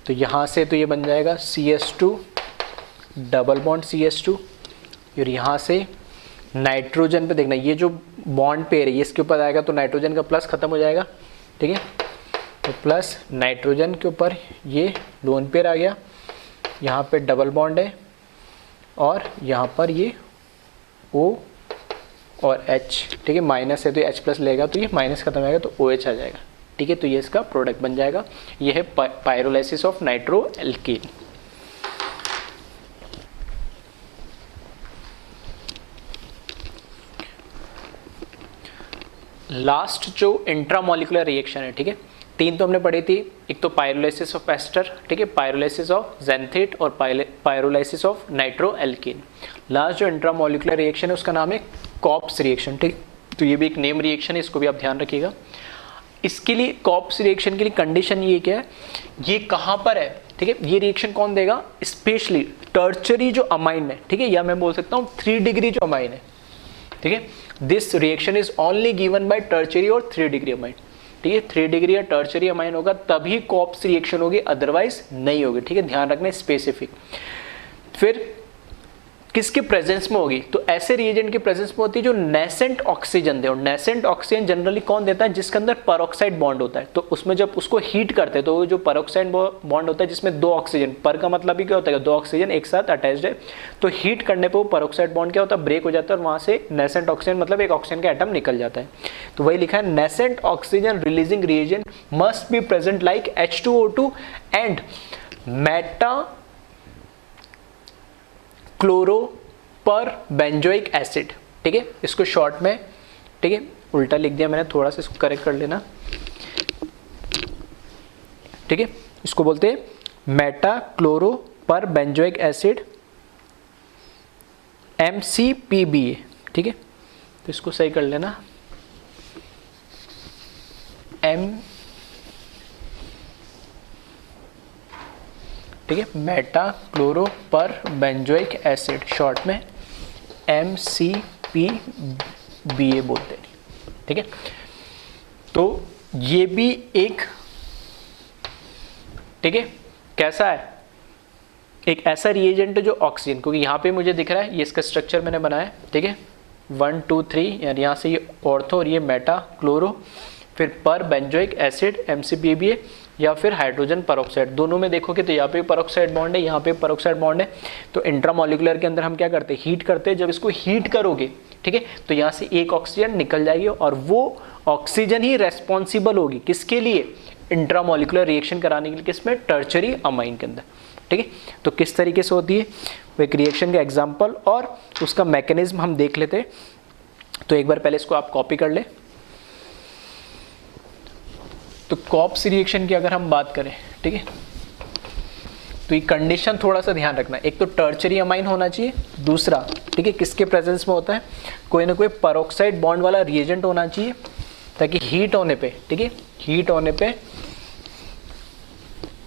तो यहाँ से तो ये बन जाएगा CH2 डबल बॉन्ड CH2 और यहाँ से नाइट्रोजन पे देखना, ये जो बॉन्ड पेयर है ये इसके ऊपर आएगा तो नाइट्रोजन का प्लस खत्म हो जाएगा। ठीक है, तो प्लस नाइट्रोजन के ऊपर ये लोन पेयर आ गया, यहाँ पे डबल बॉन्ड है और यहाँ पर ये O और H, ठीक है, माइनस है तो H प्लस लेगा तो ये माइनस खत्म आएगा तो OH आ जाएगा, ठीक है। तो ये इसका प्रोडक्ट बन जाएगा। ये है pyrolysis of nitro alkene. Last जो इंट्रामोलिकुलर रिएक्शन है, ठीक है, तीन तो हमने पढ़ी थी, एक तो पायरोलाइसिस ऑफ एस्टर, ठीक है, पायरोलाइसिस ऑफ ज़ैंथेट और pyrolysis of nitro alkene. Last जो इंट्रामोलिकुलर रिएक्शन है उसका नाम है कॉप्स रिएक्शन, ठीक। तो ये भी एक नेम रिएक्शन है, इसको भी आप ध्यान रखिएगा। इसके लिए कॉप्स रिएक्शन के लिए कंडीशन ये क्या है, ये कहाँ पर है, ठीक है, ये रिएक्शन कौन देगा, स्पेशली टर्चरी जो अमाइन है, ठीक है, या मैं बोल सकता हूँ 3 डिग्री जो अमाइन है, ठीक है। This reaction is only given by tertiary और 3 डिग्री अमाइन, ठीक है। 3 डिग्री या टर्चरी अमाइन होगा तभी कॉप्स रिएक्शन होगी, अदरवाइज नहीं होगी, ठीक है, ध्यान रखना स्पेसिफिक। फिर किसके प्रेजेंस में होगी, तो ऐसे रिएजेंट के प्रेजेंस में होती है जो नेसेंट ऑक्सीजन दे, और नेसेंट ऑक्सीजन जनरली कौन देता है, जिसके अंदर पेरोक्साइड बॉन्ड होता है। तो उसमें जब उसको हीट करते हैं तो वो जो पेरोक्साइड बॉन्ड होता है जिसमें 2 ऑक्सीजन, पर का मतलब ही क्या होता है, 2 ऑक्सीजन एक साथ अटैच्ड है, तो हीट करने पर वो पेरोक्साइड बॉन्ड क्या होता है, ब्रेक हो जाता है और वहां से नेसेंट ऑक्सीजन मतलब एक ऑक्सीजन का एटम निकल जाता है। तो वही लिखा है, nascent oxygen releasing reagent must be present like H2O2 and Meta chloro पर बेंजोइक एसिड, ठीक है। इसको शॉर्ट में, ठीक है, उल्टा लिख दिया मैंने, थोड़ा सा इसको करेक्ट कर लेना, ठीक है। इसको बोलते हैं मेटा क्लोरो पर बेंजोइक एसिड MCPBA, ठीक है। तो इसको सही कर लेना, ठीक है, मेटा क्लोरो पर बेंजोइक एसिड, शॉर्ट में MCPBA बोलते हैं, ठीक है। तो ये भी एक, ठीक है, कैसा है, एक ऐसा रिएजेंट है जो ऑक्सीजन, क्योंकि यहाँ पे मुझे दिख रहा है ये इसका स्ट्रक्चर मैंने बनाया, ठीक है, 1 2 3, यानी यहाँ से ये ऑर्थो और ये मेटा क्लोरो, फिर पर बेंजोइक एसिड MCPBA, या फिर हाइड्रोजन पेरोक्साइड, दोनों में देखोगे तो यहाँ पे पेरोक्साइड बॉन्ड है, यहाँ पे पेरोक्साइड बॉन्ड है। तो इंट्रामोलिकुलर के अंदर हम क्या करते हैं, हीट करते हैं। जब इसको हीट करोगे, ठीक है, तो यहाँ से एक ऑक्सीजन निकल जाएगी और वो ऑक्सीजन ही रेस्पॉन्सिबल होगी किसके लिए, इंट्रामोलिकुलर रिएक्शन कराने के लिए, किसमें, टर्चरी अमाइन के अंदर, ठीक है। तो किस तरीके से होती है वो एक रिएक्शन का एग्जाम्पल और उसका मैकेनिज्म हम देख लेते हैं। तो एक बार पहले इसको आप कॉपी कर ले। तो कॉप्स रिएक्शन की अगर हम बात करें, ठीक है, तो ये कंडीशन थोड़ा सा ध्यान रखना, एक तो टर्चरी अमाइन होना चाहिए, दूसरा, ठीक है, किसके प्रेजेंस में होता है, कोई ना कोई पेरोक्साइड बॉन्ड वाला रिएजेंट होना चाहिए, ताकि हीट होने पे, ठीक है, हीट होने पे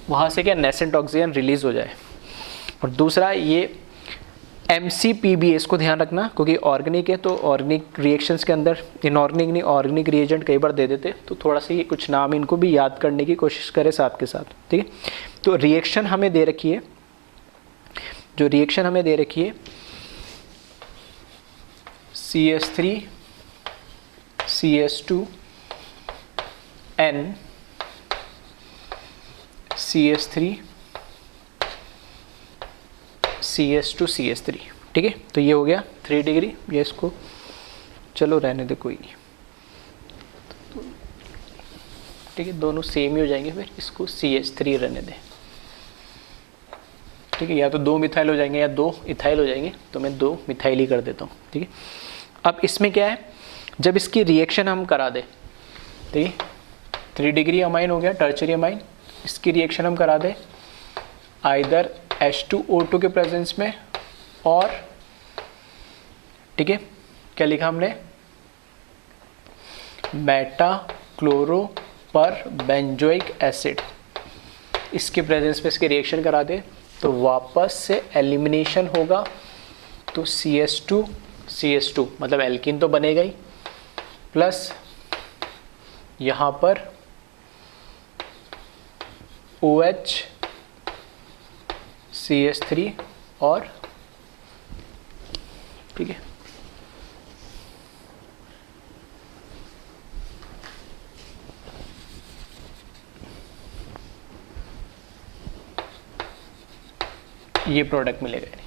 वहाँ से क्या नेसेंट ऑक्सीजन रिलीज हो जाए। और दूसरा ये MCPBA, इसको ध्यान रखना, क्योंकि ऑर्गेनिक है तो ऑर्गेनिक रिएक्शंस के अंदर इनऑर्गेनिक नहीं ऑर्गेनिक रिएजेंट कई बार दे देते, तो थोड़ा सा ये कुछ नाम इनको भी याद करने की कोशिश करें साथ के साथ, ठीक है। तो रिएक्शन हमें दे रखी है, जो रिएक्शन हमें दे रखी है CH3 CH2 N CH3 CH2 CH3, ठीक है। तो ये हो गया 3 डिग्री, ये इसको चलो रहने दे, कोई नहीं, ठीक है, दोनों सेम ही हो जाएंगे, फिर इसको CH3 रहने दे, ठीक है, या तो 2 मिथाइल हो जाएंगे या 2 इथाइल हो जाएंगे, तो मैं 2 मिथाइल ही कर देता हूँ, ठीक है। अब इसमें क्या है, जब इसकी रिएक्शन हम करा दे, ठीक है, 3 डिग्री अमाइन हो गया टर्चरी अमाइन, इसकी रिएक्शन हम करा दे आइदर H2O2 के प्रेजेंस में और, ठीक है, क्या लिखा हमने, मेटा क्लोरो पर बेंजोइक एसिड, इसके प्रेजेंस में इसके रिएक्शन करा दे तो वापस से एलिमिनेशन होगा, तो CH2 CH2 मतलब एल्कीन तो बनेगा ही, प्लस यहाँ पर OH CH3 और, ठीक है, ये प्रोडक्ट मिलेगा नहीं।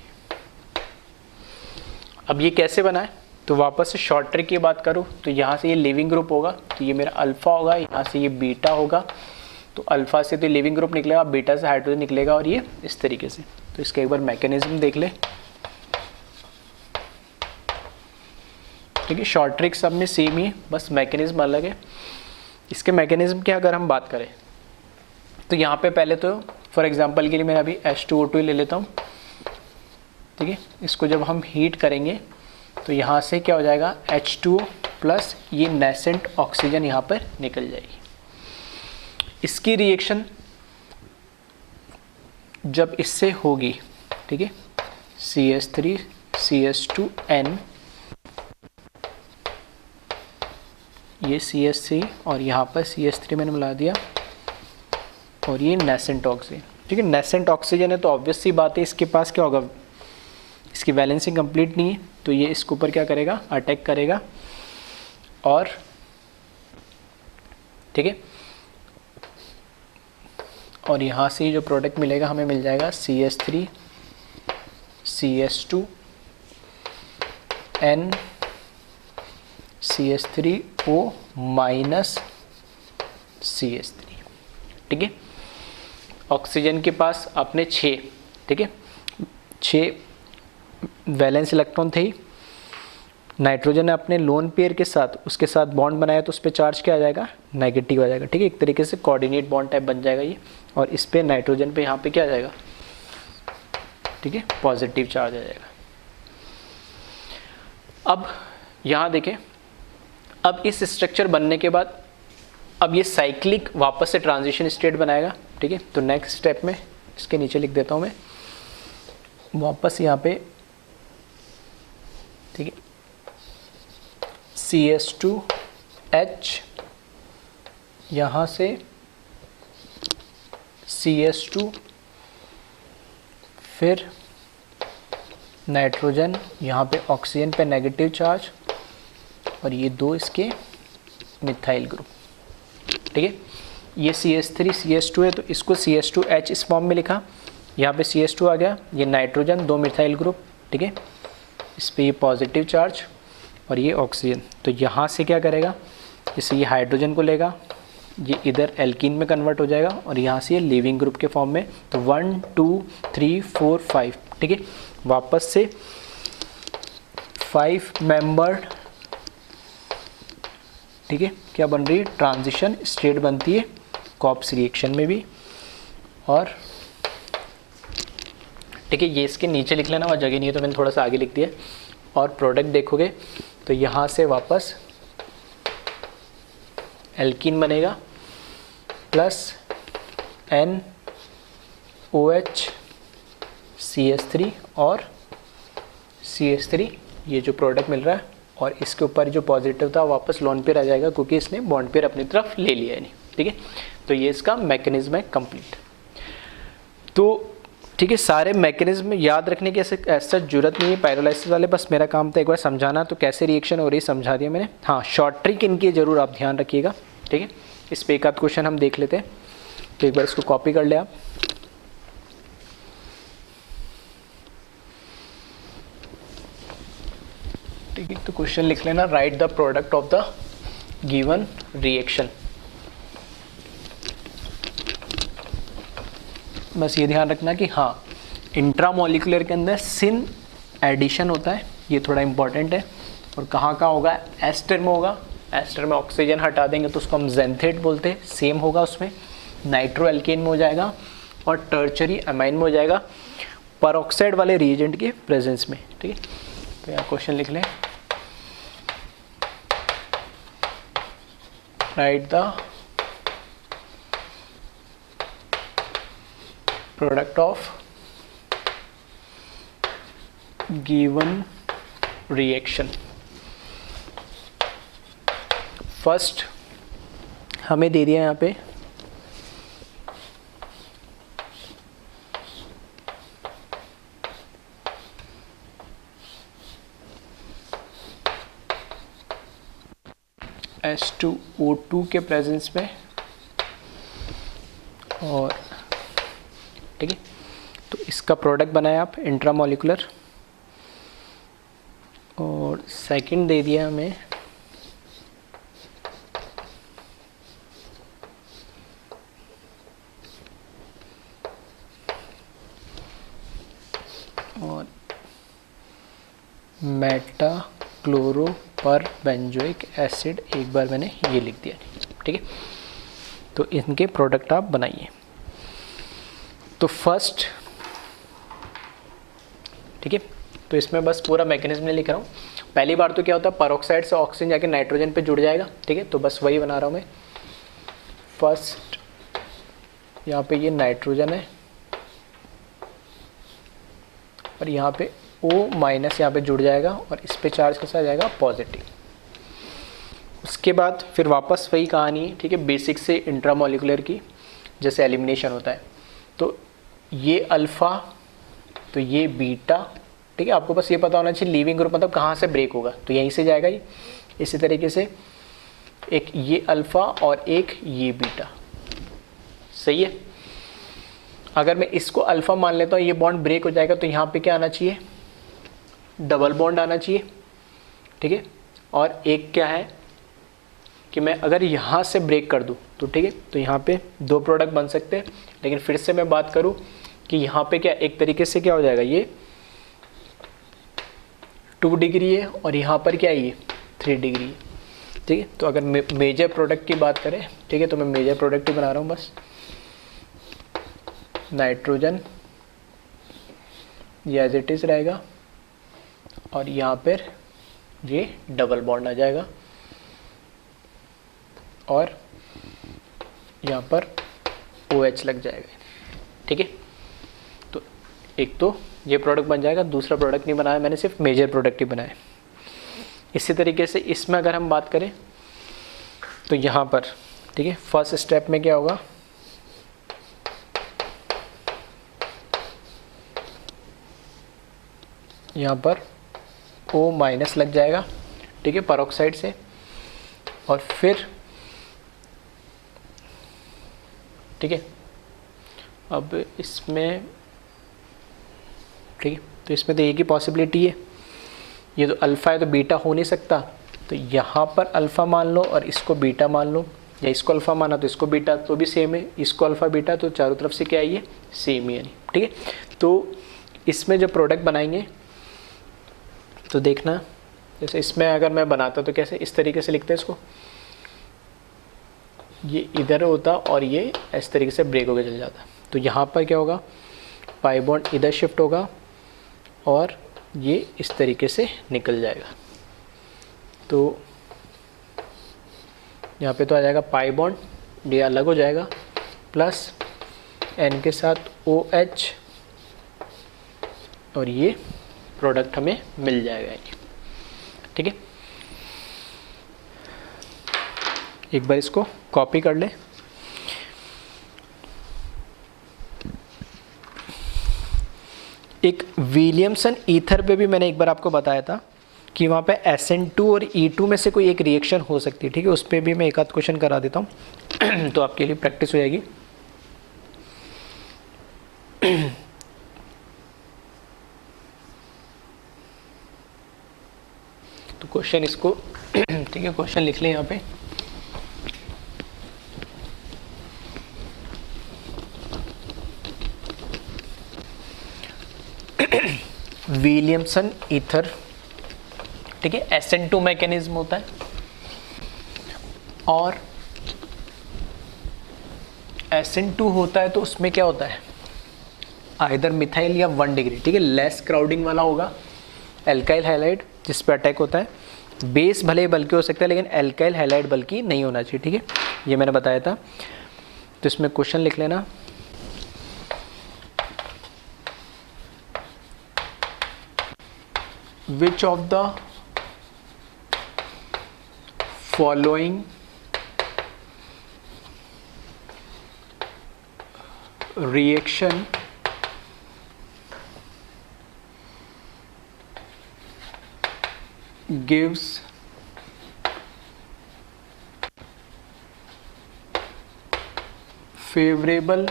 अब ये कैसे बना है, तो वापस से शॉर्ट ट्रिक की बात करूँ तो यहाँ से ये लिविंग ग्रुप होगा, तो ये मेरा अल्फा होगा, यहाँ से ये बीटा होगा, तो अल्फा से तो लिविंग ग्रुप निकलेगा, बीटा से हाइड्रोजन निकलेगा, और ये इस तरीके से। तो इसका एक बार मैकेनिज्म देख ले। ठीक है, शॉर्ट ट्रिक सब में सेम ही है, बस मैकेनिज्म अलग है। इसके मैकेनिज्म की अगर हम बात करें तो यहाँ पे पहले तो फॉर एग्जांपल के लिए मैं अभी H2O2 ले लेता हूँ। ठीक है, इसको जब हम हीट करेंगे तो यहाँ से क्या हो जाएगा, H2O प्लस ये नेसेंट ऑक्सीजन यहाँ पर निकल जाएगी। इसकी रिएक्शन जब इससे होगी, ठीक है, CH3 CH2N, ये CH3 और यहाँ पर CH3 मैंने मिला दिया, और ये नेसेंट ऑक्सीजन। ठीक है, नेसेंट ऑक्सीजन है तो ऑब्वियस सी बात है इसके पास क्या होगा, इसकी वैलेंसी कंप्लीट नहीं है, तो ये इसके ऊपर क्या करेगा, अटैक करेगा। और ठीक है, और यहाँ से जो प्रोडक्ट मिलेगा हमें मिल जाएगा CH3 CH2N CH3O minus CH3। ठीक है, ऑक्सीजन के पास अपने 6, ठीक है, 6 वैलेंस इलेक्ट्रॉन थे ही। नाइट्रोजन ने अपने लोन पेयर के साथ उसके साथ बॉन्ड बनाया तो उस पर चार्ज क्या आ जाएगा, नेगेटिव आ जाएगा। ठीक है, एक तरीके से कोऑर्डिनेट बॉन्ड टाइप बन जाएगा ये, और इस पे नाइट्रोजन पे यहाँ पे क्या आ जाएगा, ठीक है, पॉजिटिव चार्ज आ जाएगा। अब यहाँ देखें, अब इस स्ट्रक्चर बनने के बाद अब ये साइक्लिक वापस से ट्रांजिशन स्टेट बनाएगा। ठीक है, तो नेक्स्ट स्टेप में इसके नीचे लिख देता हूँ मैं वापस यहाँ पे, ठीक है, CH2H, यहाँ से CH2, फिर नाइट्रोजन, यहाँ पे ऑक्सीजन पे नेगेटिव चार्ज, और ये दो इसके मिथाइल ग्रुप। ठीक है, ये CH3 CH2 है तो इसको CH2H इस फॉर्म में लिखा, यहाँ पे CH2 आ गया, ये नाइट्रोजन, दो मिथाइल ग्रुप। ठीक है, इस पे ये पॉजिटिव चार्ज और ये ऑक्सीजन, तो यहाँ से क्या करेगा, जैसे ये हाइड्रोजन को लेगा, ये इधर एल्कीन में कन्वर्ट हो जाएगा, और यहाँ से ये लिविंग ग्रुप के फॉर्म में, तो 1 2 3 4 5। ठीक है, वापस से 5 मेंबर्ड, ठीक है, क्या बन रही है, ट्रांजिशन स्टेट बनती है कॉप्स रिएक्शन में भी। और ठीक है, ये इसके नीचे लिख लेना, वहाँ जगह नहीं है तो मैंने थोड़ा सा आगे लिख दिया। और प्रोडक्ट देखोगे तो यहाँ से वापस एल्कीन बनेगा प्लस NOH CH3 और CH3, ये जो प्रोडक्ट मिल रहा है, और इसके ऊपर जो पॉजिटिव था वापस लोन पेयर आ जाएगा क्योंकि इसने बॉन्ड पेयर अपनी तरफ ले लिया है नहीं। ठीक है, तो ये इसका मैकेनिज्म है कंप्लीट। तो ठीक है, सारे मैकेनिज्म याद रखने की ऐसा जरूरत नहीं है पायरोलाइसिस वाले, बस मेरा काम था एक बार समझाना, तो कैसे रिएक्शन हो रही है समझा दिया मैंने। हाँ, शॉर्ट ट्रिक इनकी जरूर आप ध्यान रखिएगा। ठीक है, इस पे एक आध क्वेश्चन हम देख लेते हैं, तो एक बार इसको कॉपी कर ले आप। ठीक है, तो क्वेश्चन लिख लेना, right the product of the given reaction. बस ये ध्यान रखना कि हाँ, इंट्रामोलिकुलर के अंदर सिन एडिशन होता है, ये थोड़ा इंपॉर्टेंट है। और कहाँ कहाँ होगा, एस्टर में होगा, एस्टर में ऑक्सीजन हटा देंगे तो उसको हम जेंथेट बोलते हैं, सेम होगा उसमें। नाइट्रो एल्केन में हो जाएगा, और टर्चरी अमाइन में हो जाएगा परऑक्साइड वाले रिएजेंट के प्रेजेंस में। ठीक है, तो यहाँ क्वेश्चन लिख लें, right the product of given reaction. First हमें दे दिया यहाँ पे H2O2 के प्रेजेंस में, और ठीक है, तो इसका प्रोडक्ट बनाया आप इंट्रामोलिकुलर, और सेकंड दे दिया हमें और मेटा क्लोरो पर बेंजोइक एसिड, एक बार मैंने ये लिख दिया, ठीक है। तो इनके प्रोडक्ट आप बनाइए। तो फर्स्ट, ठीक है, तो इसमें बस पूरा मैकेनिज्म नहीं लिख रहा हूँ। पहली बार तो क्या होता है, पेरोक्साइड से ऑक्सीजन जाके नाइट्रोजन पे जुड़ जाएगा, ठीक है, तो बस वही बना रहा हूँ मैं। फर्स्ट यहाँ पे ये नाइट्रोजन है और यहाँ पे O- यहाँ पे जुड़ जाएगा और इस पे चार्ज कैसा आ जाएगा, पॉजिटिव। उसके बाद फिर वापस वही कहानी है, ठीक है, बेसिक से इंट्रामोलिकुलर की जैसे एलिमिनेशन होता है। तो ये अल्फ़ा, तो ये बीटा, ठीक है। आपको बस ये पता होना चाहिए लीविंग ग्रुप मतलब कहाँ से ब्रेक होगा, तो यहीं से जाएगा ये। इसी तरीके से एक ये अल्फ़ा और एक ये बीटा, सही है। अगर मैं इसको अल्फ़ा मान लेता हूँ, ये बॉन्ड ब्रेक हो जाएगा, तो यहाँ पे क्या आना चाहिए, डबल बॉन्ड आना चाहिए, ठीक है। और एक क्या है कि मैं अगर यहाँ से ब्रेक कर दूँ तो ठीक है, तो यहाँ पे दो प्रोडक्ट बन सकते हैं। लेकिन फिर से मैं बात करूँ कि यहाँ पे क्या एक तरीके से क्या हो जाएगा, ये 2 डिग्री है और यहाँ पर क्या है, ये 3 डिग्री है, ठीक है। तो अगर मेजर प्रोडक्ट की बात करें, ठीक है, तो मैं मेजर प्रोडक्ट ही बना रहा हूँ बस। नाइट्रोजन ये एज इट इज़ रहेगा और यहाँ पर ये डबल बॉन्ड आ जाएगा और यहाँ पर OH लग जाएगा, ठीक है। तो एक तो ये प्रोडक्ट बन जाएगा, दूसरा प्रोडक्ट नहीं बनाया मैंने, सिर्फ मेजर प्रोडक्ट ही बनाए। इसी तरीके से इसमें अगर हम बात करें तो यहाँ पर, ठीक है, फर्स्ट स्टेप में क्या होगा, यहाँ पर O- लग जाएगा, ठीक है, पेरोक्साइड से। और फिर ठीक है, अब इसमें, ठीक है, तो इसमें तो एक ही पॉसिबिलिटी है, ये तो अल्फ़ा है तो बीटा हो नहीं सकता, तो यहाँ पर अल्फ़ा मान लो और इसको बीटा मान लो, या इसको अल्फ़ा माना तो इसको बीटा, तो भी सेम है, इसको अल्फ़ा बीटा, तो चारों तरफ से क्या है, ये सेम ही है, ठीक है। तो इसमें जो प्रोडक्ट बनाएंगे तो देखना, जैसे इसमें अगर मैं बनाता तो कैसे, इस तरीके से लिखते हैं इसको, ये इधर होता और ये इस तरीके से ब्रेक होकर चल जाता। तो यहाँ पर क्या होगा, पाई बॉन्ड इधर शिफ्ट होगा और ये इस तरीके से निकल जाएगा। तो यहाँ पे तो आ जाएगा पाई बॉन्ड, ये अलग हो जाएगा, प्लस N के साथ OH और ये प्रोडक्ट हमें मिल जाएगा, ठीक है। एक बार इसको कॉपी कर ले। एक विलियमसन ईथर पे भी मैंने एक बार आपको बताया था कि वहाँ पे SN2 और E2 में से कोई एक रिएक्शन हो सकती है, ठीक है। उस पर भी मैं एक आध क्वेश्चन करा देता हूँ तो आपके लिए प्रैक्टिस हो जाएगी। तो क्वेश्चन इसको ठीक है, क्वेश्चन लिख लें यहाँ पे। विलियमसन ईथर, ठीक है, SN2 मैकेनिज्म होता है और SN2 होता है तो उसमें क्या होता है, आइदर मिथाइल या 1 डिग्री, ठीक है, लेस क्राउडिंग वाला होगा, एल्काइल हैलाइड जिस पे अटैक होता है। बेस भले बल्कि हो सकता है लेकिन एल्काइल हैलाइड बल्कि नहीं होना चाहिए, ठीक है, ये मैंने बताया था। तो इसमें क्वेश्चन लिख लेना, which of the following reaction gives favorable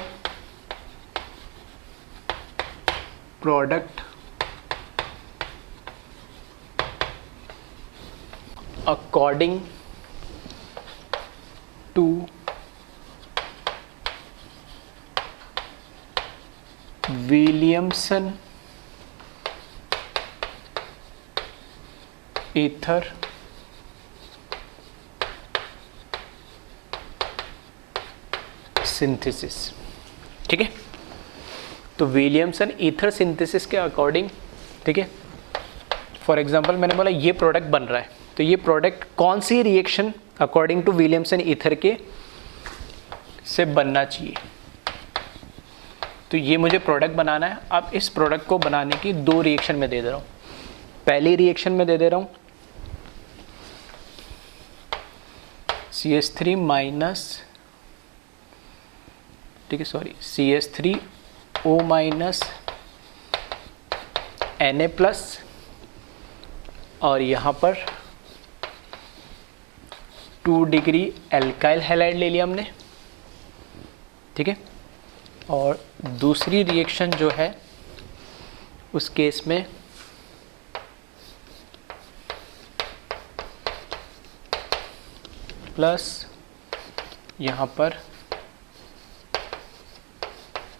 product according to Williamson ether synthesis. ठीक है, तो विलियमसन ईथर सिंथेसिस के अकॉर्डिंग, ठीक है, फॉर एग्जांपल मैंने बोला ये प्रोडक्ट बन रहा है, तो ये प्रोडक्ट कौन सी reaction according to Williamson ether के से बनना चाहिए। तो ये मुझे प्रोडक्ट बनाना है। अब इस प्रोडक्ट को बनाने की दो रिएक्शन में दे रहा हूँ। पहली रिएक्शन में दे रहा हूँ CH3 माइनस, ठीक है, sorry, CH3O minus Na plus, और यहाँ पर 2 डिग्री एल्काइल हैलाइड ले लिया हमने। ठीक है, और दूसरी रिएक्शन जो है उस केस में प्लस यहाँ पर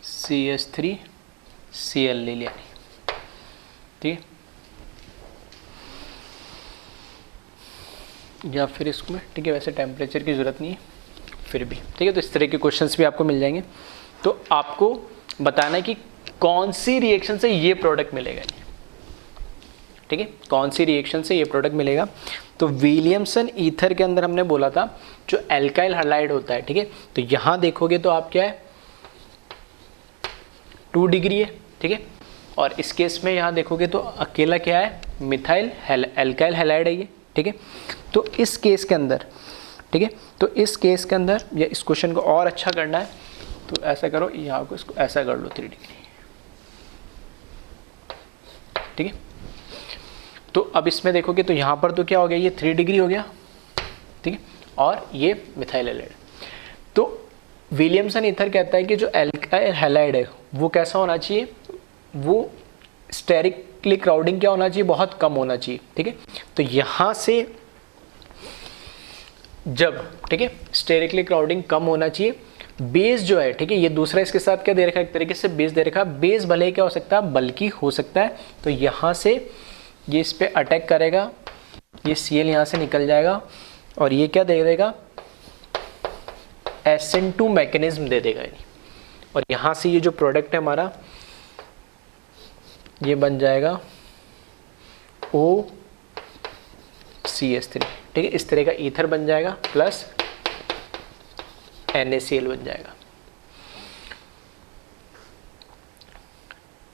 CH3Cl ले लिया। ठीक है, या फिर इसमें, ठीक है, वैसे टेम्परेचर की ज़रूरत नहीं है फिर भी, ठीक है। तो इस तरह के क्वेश्चंस भी आपको मिल जाएंगे। तो आपको बताना है कि कौन सी रिएक्शन से ये प्रोडक्ट मिलेगा। ठीक है, कौन सी रिएक्शन से ये प्रोडक्ट मिलेगा। तो विलियमसन ईथर के अंदर हमने बोला था जो एल्काइल हैलाइड होता है, ठीक है, तो यहाँ देखोगे तो आप क्या है 2 डिग्री है। ठीक है, और इस केस में यहाँ देखोगे तो अकेला क्या है, मिथाइल एल्काइल हैलाइड है ये। ठीक है, तो इस केस के अंदर, ठीक है, तो इस केस के अंदर या इस क्वेश्चन को और अच्छा करना है तो ऐसा करो, यहाँ को इसको ऐसा कर लो 3 डिग्री। ठीक है, तो अब इसमें देखोगे तो यहाँ पर तो क्या हो गया, ये 3 डिग्री हो गया। ठीक है, और ये मिथाइल हैलाइड। तो विलियमसन ईथर कहता है कि जो एल्काइल हैलाइड है वो कैसा होना चाहिए, वो स्टेरिकली क्राउडिंग क्या होना चाहिए, बहुत कम होना चाहिए। ठीक है, तो यहाँ से जब, ठीक है, स्टेरिकली क्राउडिंग कम होना चाहिए, बेस जो है, ठीक है, ये दूसरा इसके साथ क्या दे रखा है, एक तरीके से बेस दे रखा है। बेस भले क्या हो सकता है, बल्कि हो सकता है। तो यहाँ से ये इस पे अटैक करेगा, ये Cl यहाँ से निकल जाएगा और ये क्या दे देगा, SN2 मैकेनिज्म दे देगा। और यहाँ से ये जो प्रोडक्ट है हमारा ये बन जाएगा OCH3। ठीक है, इस तरह का ईथर बन जाएगा प्लस NaCl बन जाएगा।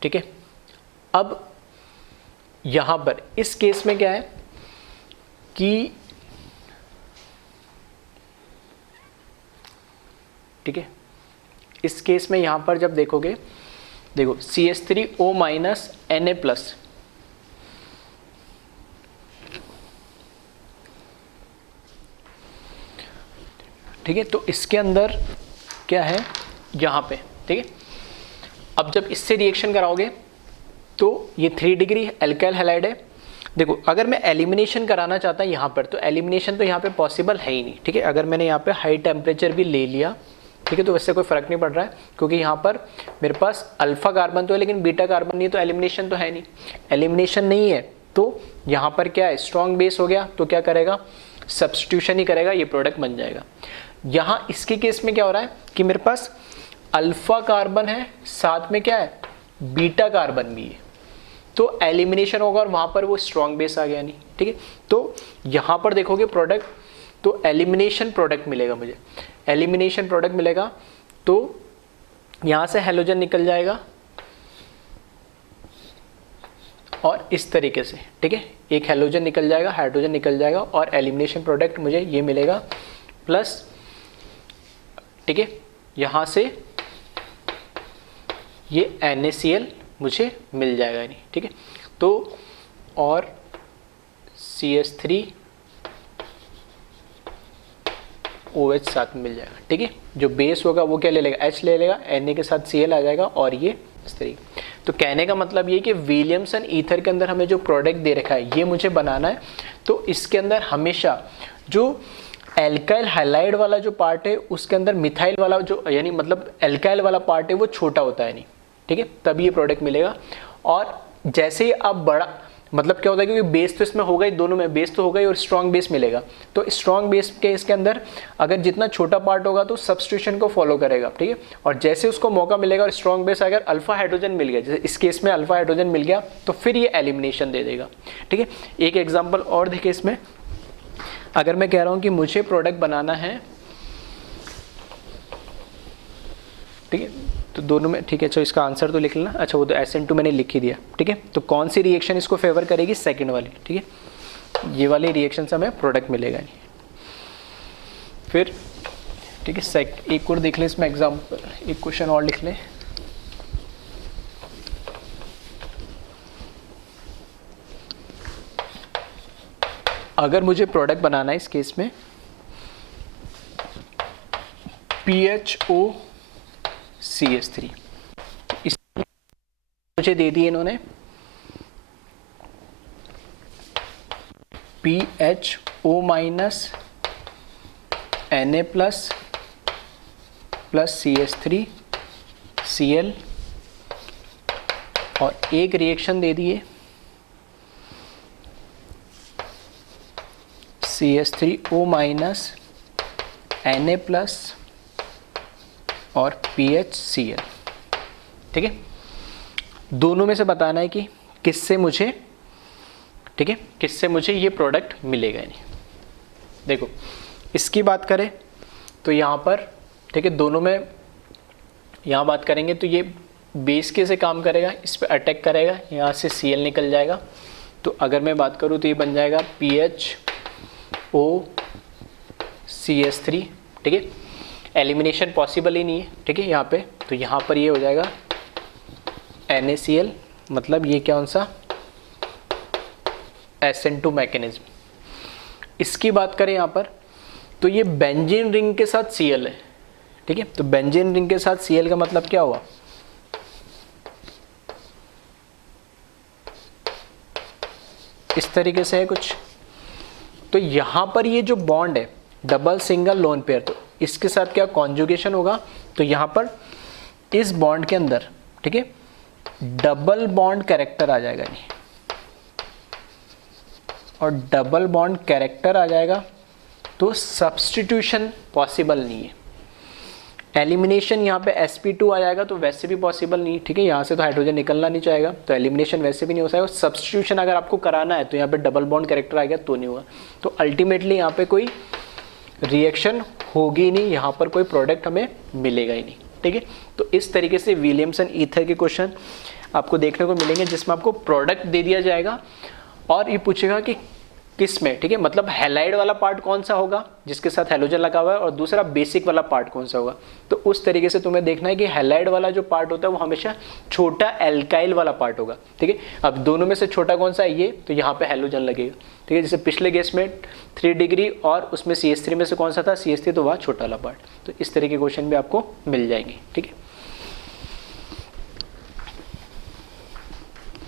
ठीक है, अब यहाँ पर इस केस में क्या है कि, ठीक है, इस केस में यहाँ पर जब देखोगे, देखो CH3O माइनस Na प्लस, ठीक है, तो इसके अंदर क्या है यहाँ पे। ठीक है, अब जब इससे रिएक्शन कराओगे तो ये 3 डिग्री एल्काइल हैलाइड है। देखो अगर मैं एलिमिनेशन कराना चाहता यहाँ पर, तो एलिमिनेशन तो यहाँ पे पॉसिबल है ही नहीं। ठीक है, अगर मैंने यहाँ पे हाई टेम्परेचर भी ले लिया, ठीक है, तो इससे कोई फ़र्क नहीं पड़ रहा है, क्योंकि यहाँ पर मेरे पास अल्फ़ा कार्बन तो है लेकिन बीटा कार्बन नहीं है, तो एलिमिनेशन तो है नहीं। एलिमिनेशन नहीं है तो यहाँ पर क्या है, स्ट्रॉन्ग बेस हो गया, तो क्या करेगा, सब्स्टिट्यूशन ही करेगा, ये प्रोडक्ट बन जाएगा। यहाँ इसके केस में क्या हो रहा है कि मेरे पास अल्फ़ा कार्बन है, साथ में क्या है, बीटा कार्बन भी है, तो एलिमिनेशन होगा और वहाँ पर वो स्ट्रॉन्ग बेस आ गया नहीं। ठीक है, तो यहाँ पर देखोगे प्रोडक्ट, तो एलिमिनेशन प्रोडक्ट मिलेगा मुझे, एलिमिनेशन प्रोडक्ट मिलेगा। तो यहाँ से हैलोजन निकल जाएगा और इस तरीके से, ठीक है, एक हैलोजन निकल जाएगा, हाइड्रोजन निकल जाएगा और एलिमिनेशन प्रोडक्ट मुझे ये मिलेगा प्लस, ठीक है, यहाँ से ये NaCl मुझे मिल जाएगा नहीं। ठीक है, तो और CH3OH साथ में मिल जाएगा। ठीक है, जो बेस होगा वो क्या ले लेगा, H ले लेगा, Na के साथ Cl आ जाएगा और ये इस तरीके। तो कहने का मतलब ये कि विलियमसन ईथर के अंदर हमें जो प्रोडक्ट दे रखा है ये मुझे बनाना है, तो इसके अंदर हमेशा जो एल्काइल हैलाइड वाला जो पार्ट है उसके अंदर मिथाइल वाला जो यानी मतलब एल्काइल वाला पार्ट है वो छोटा होता है नहीं, ठीक है, तभी ये प्रोडक्ट मिलेगा। और जैसे ही आप बड़ा मतलब क्या होता है, क्योंकि बेस तो इसमें होगा ही, दोनों में बेस तो होगा ही और स्ट्रॉन्ग बेस मिलेगा, तो स्ट्रॉन्ग बेस के इसके अंदर अगर जितना छोटा पार्ट होगा तो सब्स्टिट्यूशन को फॉलो करेगा, ठीक है। और जैसे उसको मौका मिलेगा और स्ट्रॉन्ग बेस अगर अल्फा हाइड्रोजन मिल गया, जैसे इस केस में अल्फा हाइड्रोजन मिल गया, तो फिर ये एलिमिनेशन दे देगा, ठीक है। एक एग्जाम्पल और देखिए इसमें, अगर मैं कह रहा हूँ कि मुझे प्रोडक्ट बनाना है, ठीक है, तो दोनों में, ठीक है, चलो इसका आंसर तो लिख लेना। अच्छा वो तो SN2 मैंने लिख ही दिया, ठीक है। तो कौन सी रिएक्शन इसको फेवर करेगी, सेकंड वाली, ठीक है, ये वाली रिएक्शन से हमें प्रोडक्ट मिलेगा नहीं। फिर ठीक है, एक और देख लें इसमें एग्जाम्पल, एक क्वेश्चन और लिख लें। अगर मुझे प्रोडक्ट बनाना है इस केस में PHOCH3, इस मुझे दे दी इन्होंने PHO minus Na plus CH3 Cl और एक रिएक्शन दे दिए CH3O माइनस Na प्लस और PHCl, ठीक है। दोनों में से बताना है कि किससे मुझे, ठीक है, किससे मुझे ये प्रोडक्ट मिलेगा नहीं। देखो इसकी बात करें तो यहाँ पर, ठीक है, दोनों में यहाँ बात करेंगे तो ये बेस के से काम करेगा, इस पर अटैक करेगा, यहाँ से Cl निकल जाएगा। तो अगर मैं बात करूँ तो ये बन जाएगा PHOCH3, ठीक है। एलिमिनेशन पॉसिबल ही नहीं है, ठीक है, यहाँ पे, तो यहाँ पर ये हो जाएगा NaCl, मतलब ये क्या, कौन सा, SN2 मैकेनिज्म। इसकी बात करें यहाँ पर तो ये बेंजीन रिंग के साथ Cl है, ठीक है। तो बेंजीन रिंग के साथ Cl का मतलब क्या हुआ, इस तरीके से है कुछ। तो यहाँ पर ये जो बॉन्ड है डबल सिंगल लोन पेयर, तो इसके साथ क्या कॉन्जुगेशन होगा, तो यहाँ पर इस बॉन्ड के अंदर, ठीक है, डबल बॉन्ड कैरेक्टर आ जाएगा नहीं, और डबल बॉन्ड कैरेक्टर आ जाएगा तो सब्स्टिट्यूशन पॉसिबल नहीं है। एलिमिनेशन यहाँ पे sp2 आ जाएगा तो वैसे भी पॉसिबल नहीं, ठीक है, यहाँ से तो हाइड्रोजन निकलना नहीं चाहेगा, तो एलिमिनेशन वैसे भी नहीं हो सकता। सब्स्टिट्यूशन अगर आपको कराना है तो यहाँ पे डबल बॉन्ड कैरेक्टर आ गया तो नहीं होगा, तो अल्टीमेटली यहाँ पे कोई रिएक्शन होगी नहीं, यहाँ पर कोई प्रोडक्ट हमें मिलेगा ही नहीं, ठीक है। तो इस तरीके से विलियमसन ईथर के क्वेश्चन आपको देखने को मिलेंगे जिसमें आपको प्रोडक्ट दे दिया जाएगा और ये पूछेगा कि किस में, ठीक है, मतलब हैलाइड वाला पार्ट कौन सा होगा जिसके साथ हैलोजन लगा हुआ है, और दूसरा बेसिक वाला पार्ट कौन सा होगा। तो उस तरीके से तुम्हें देखना है कि हैलाइड वाला जो पार्ट होता है वो हमेशा छोटा एल्काइल वाला पार्ट होगा, ठीक है। अब दोनों में से छोटा कौन सा है ये, तो यहाँ पे हैलोजन लगेगा, ठीक है। जैसे पिछले केस में 3 डिग्री और उसमें CH3 में से कौन सा था, CH3, तो वह छोटा वाला पार्ट। तो इस तरह के क्वेश्चन भी आपको मिल जाएंगे, ठीक है।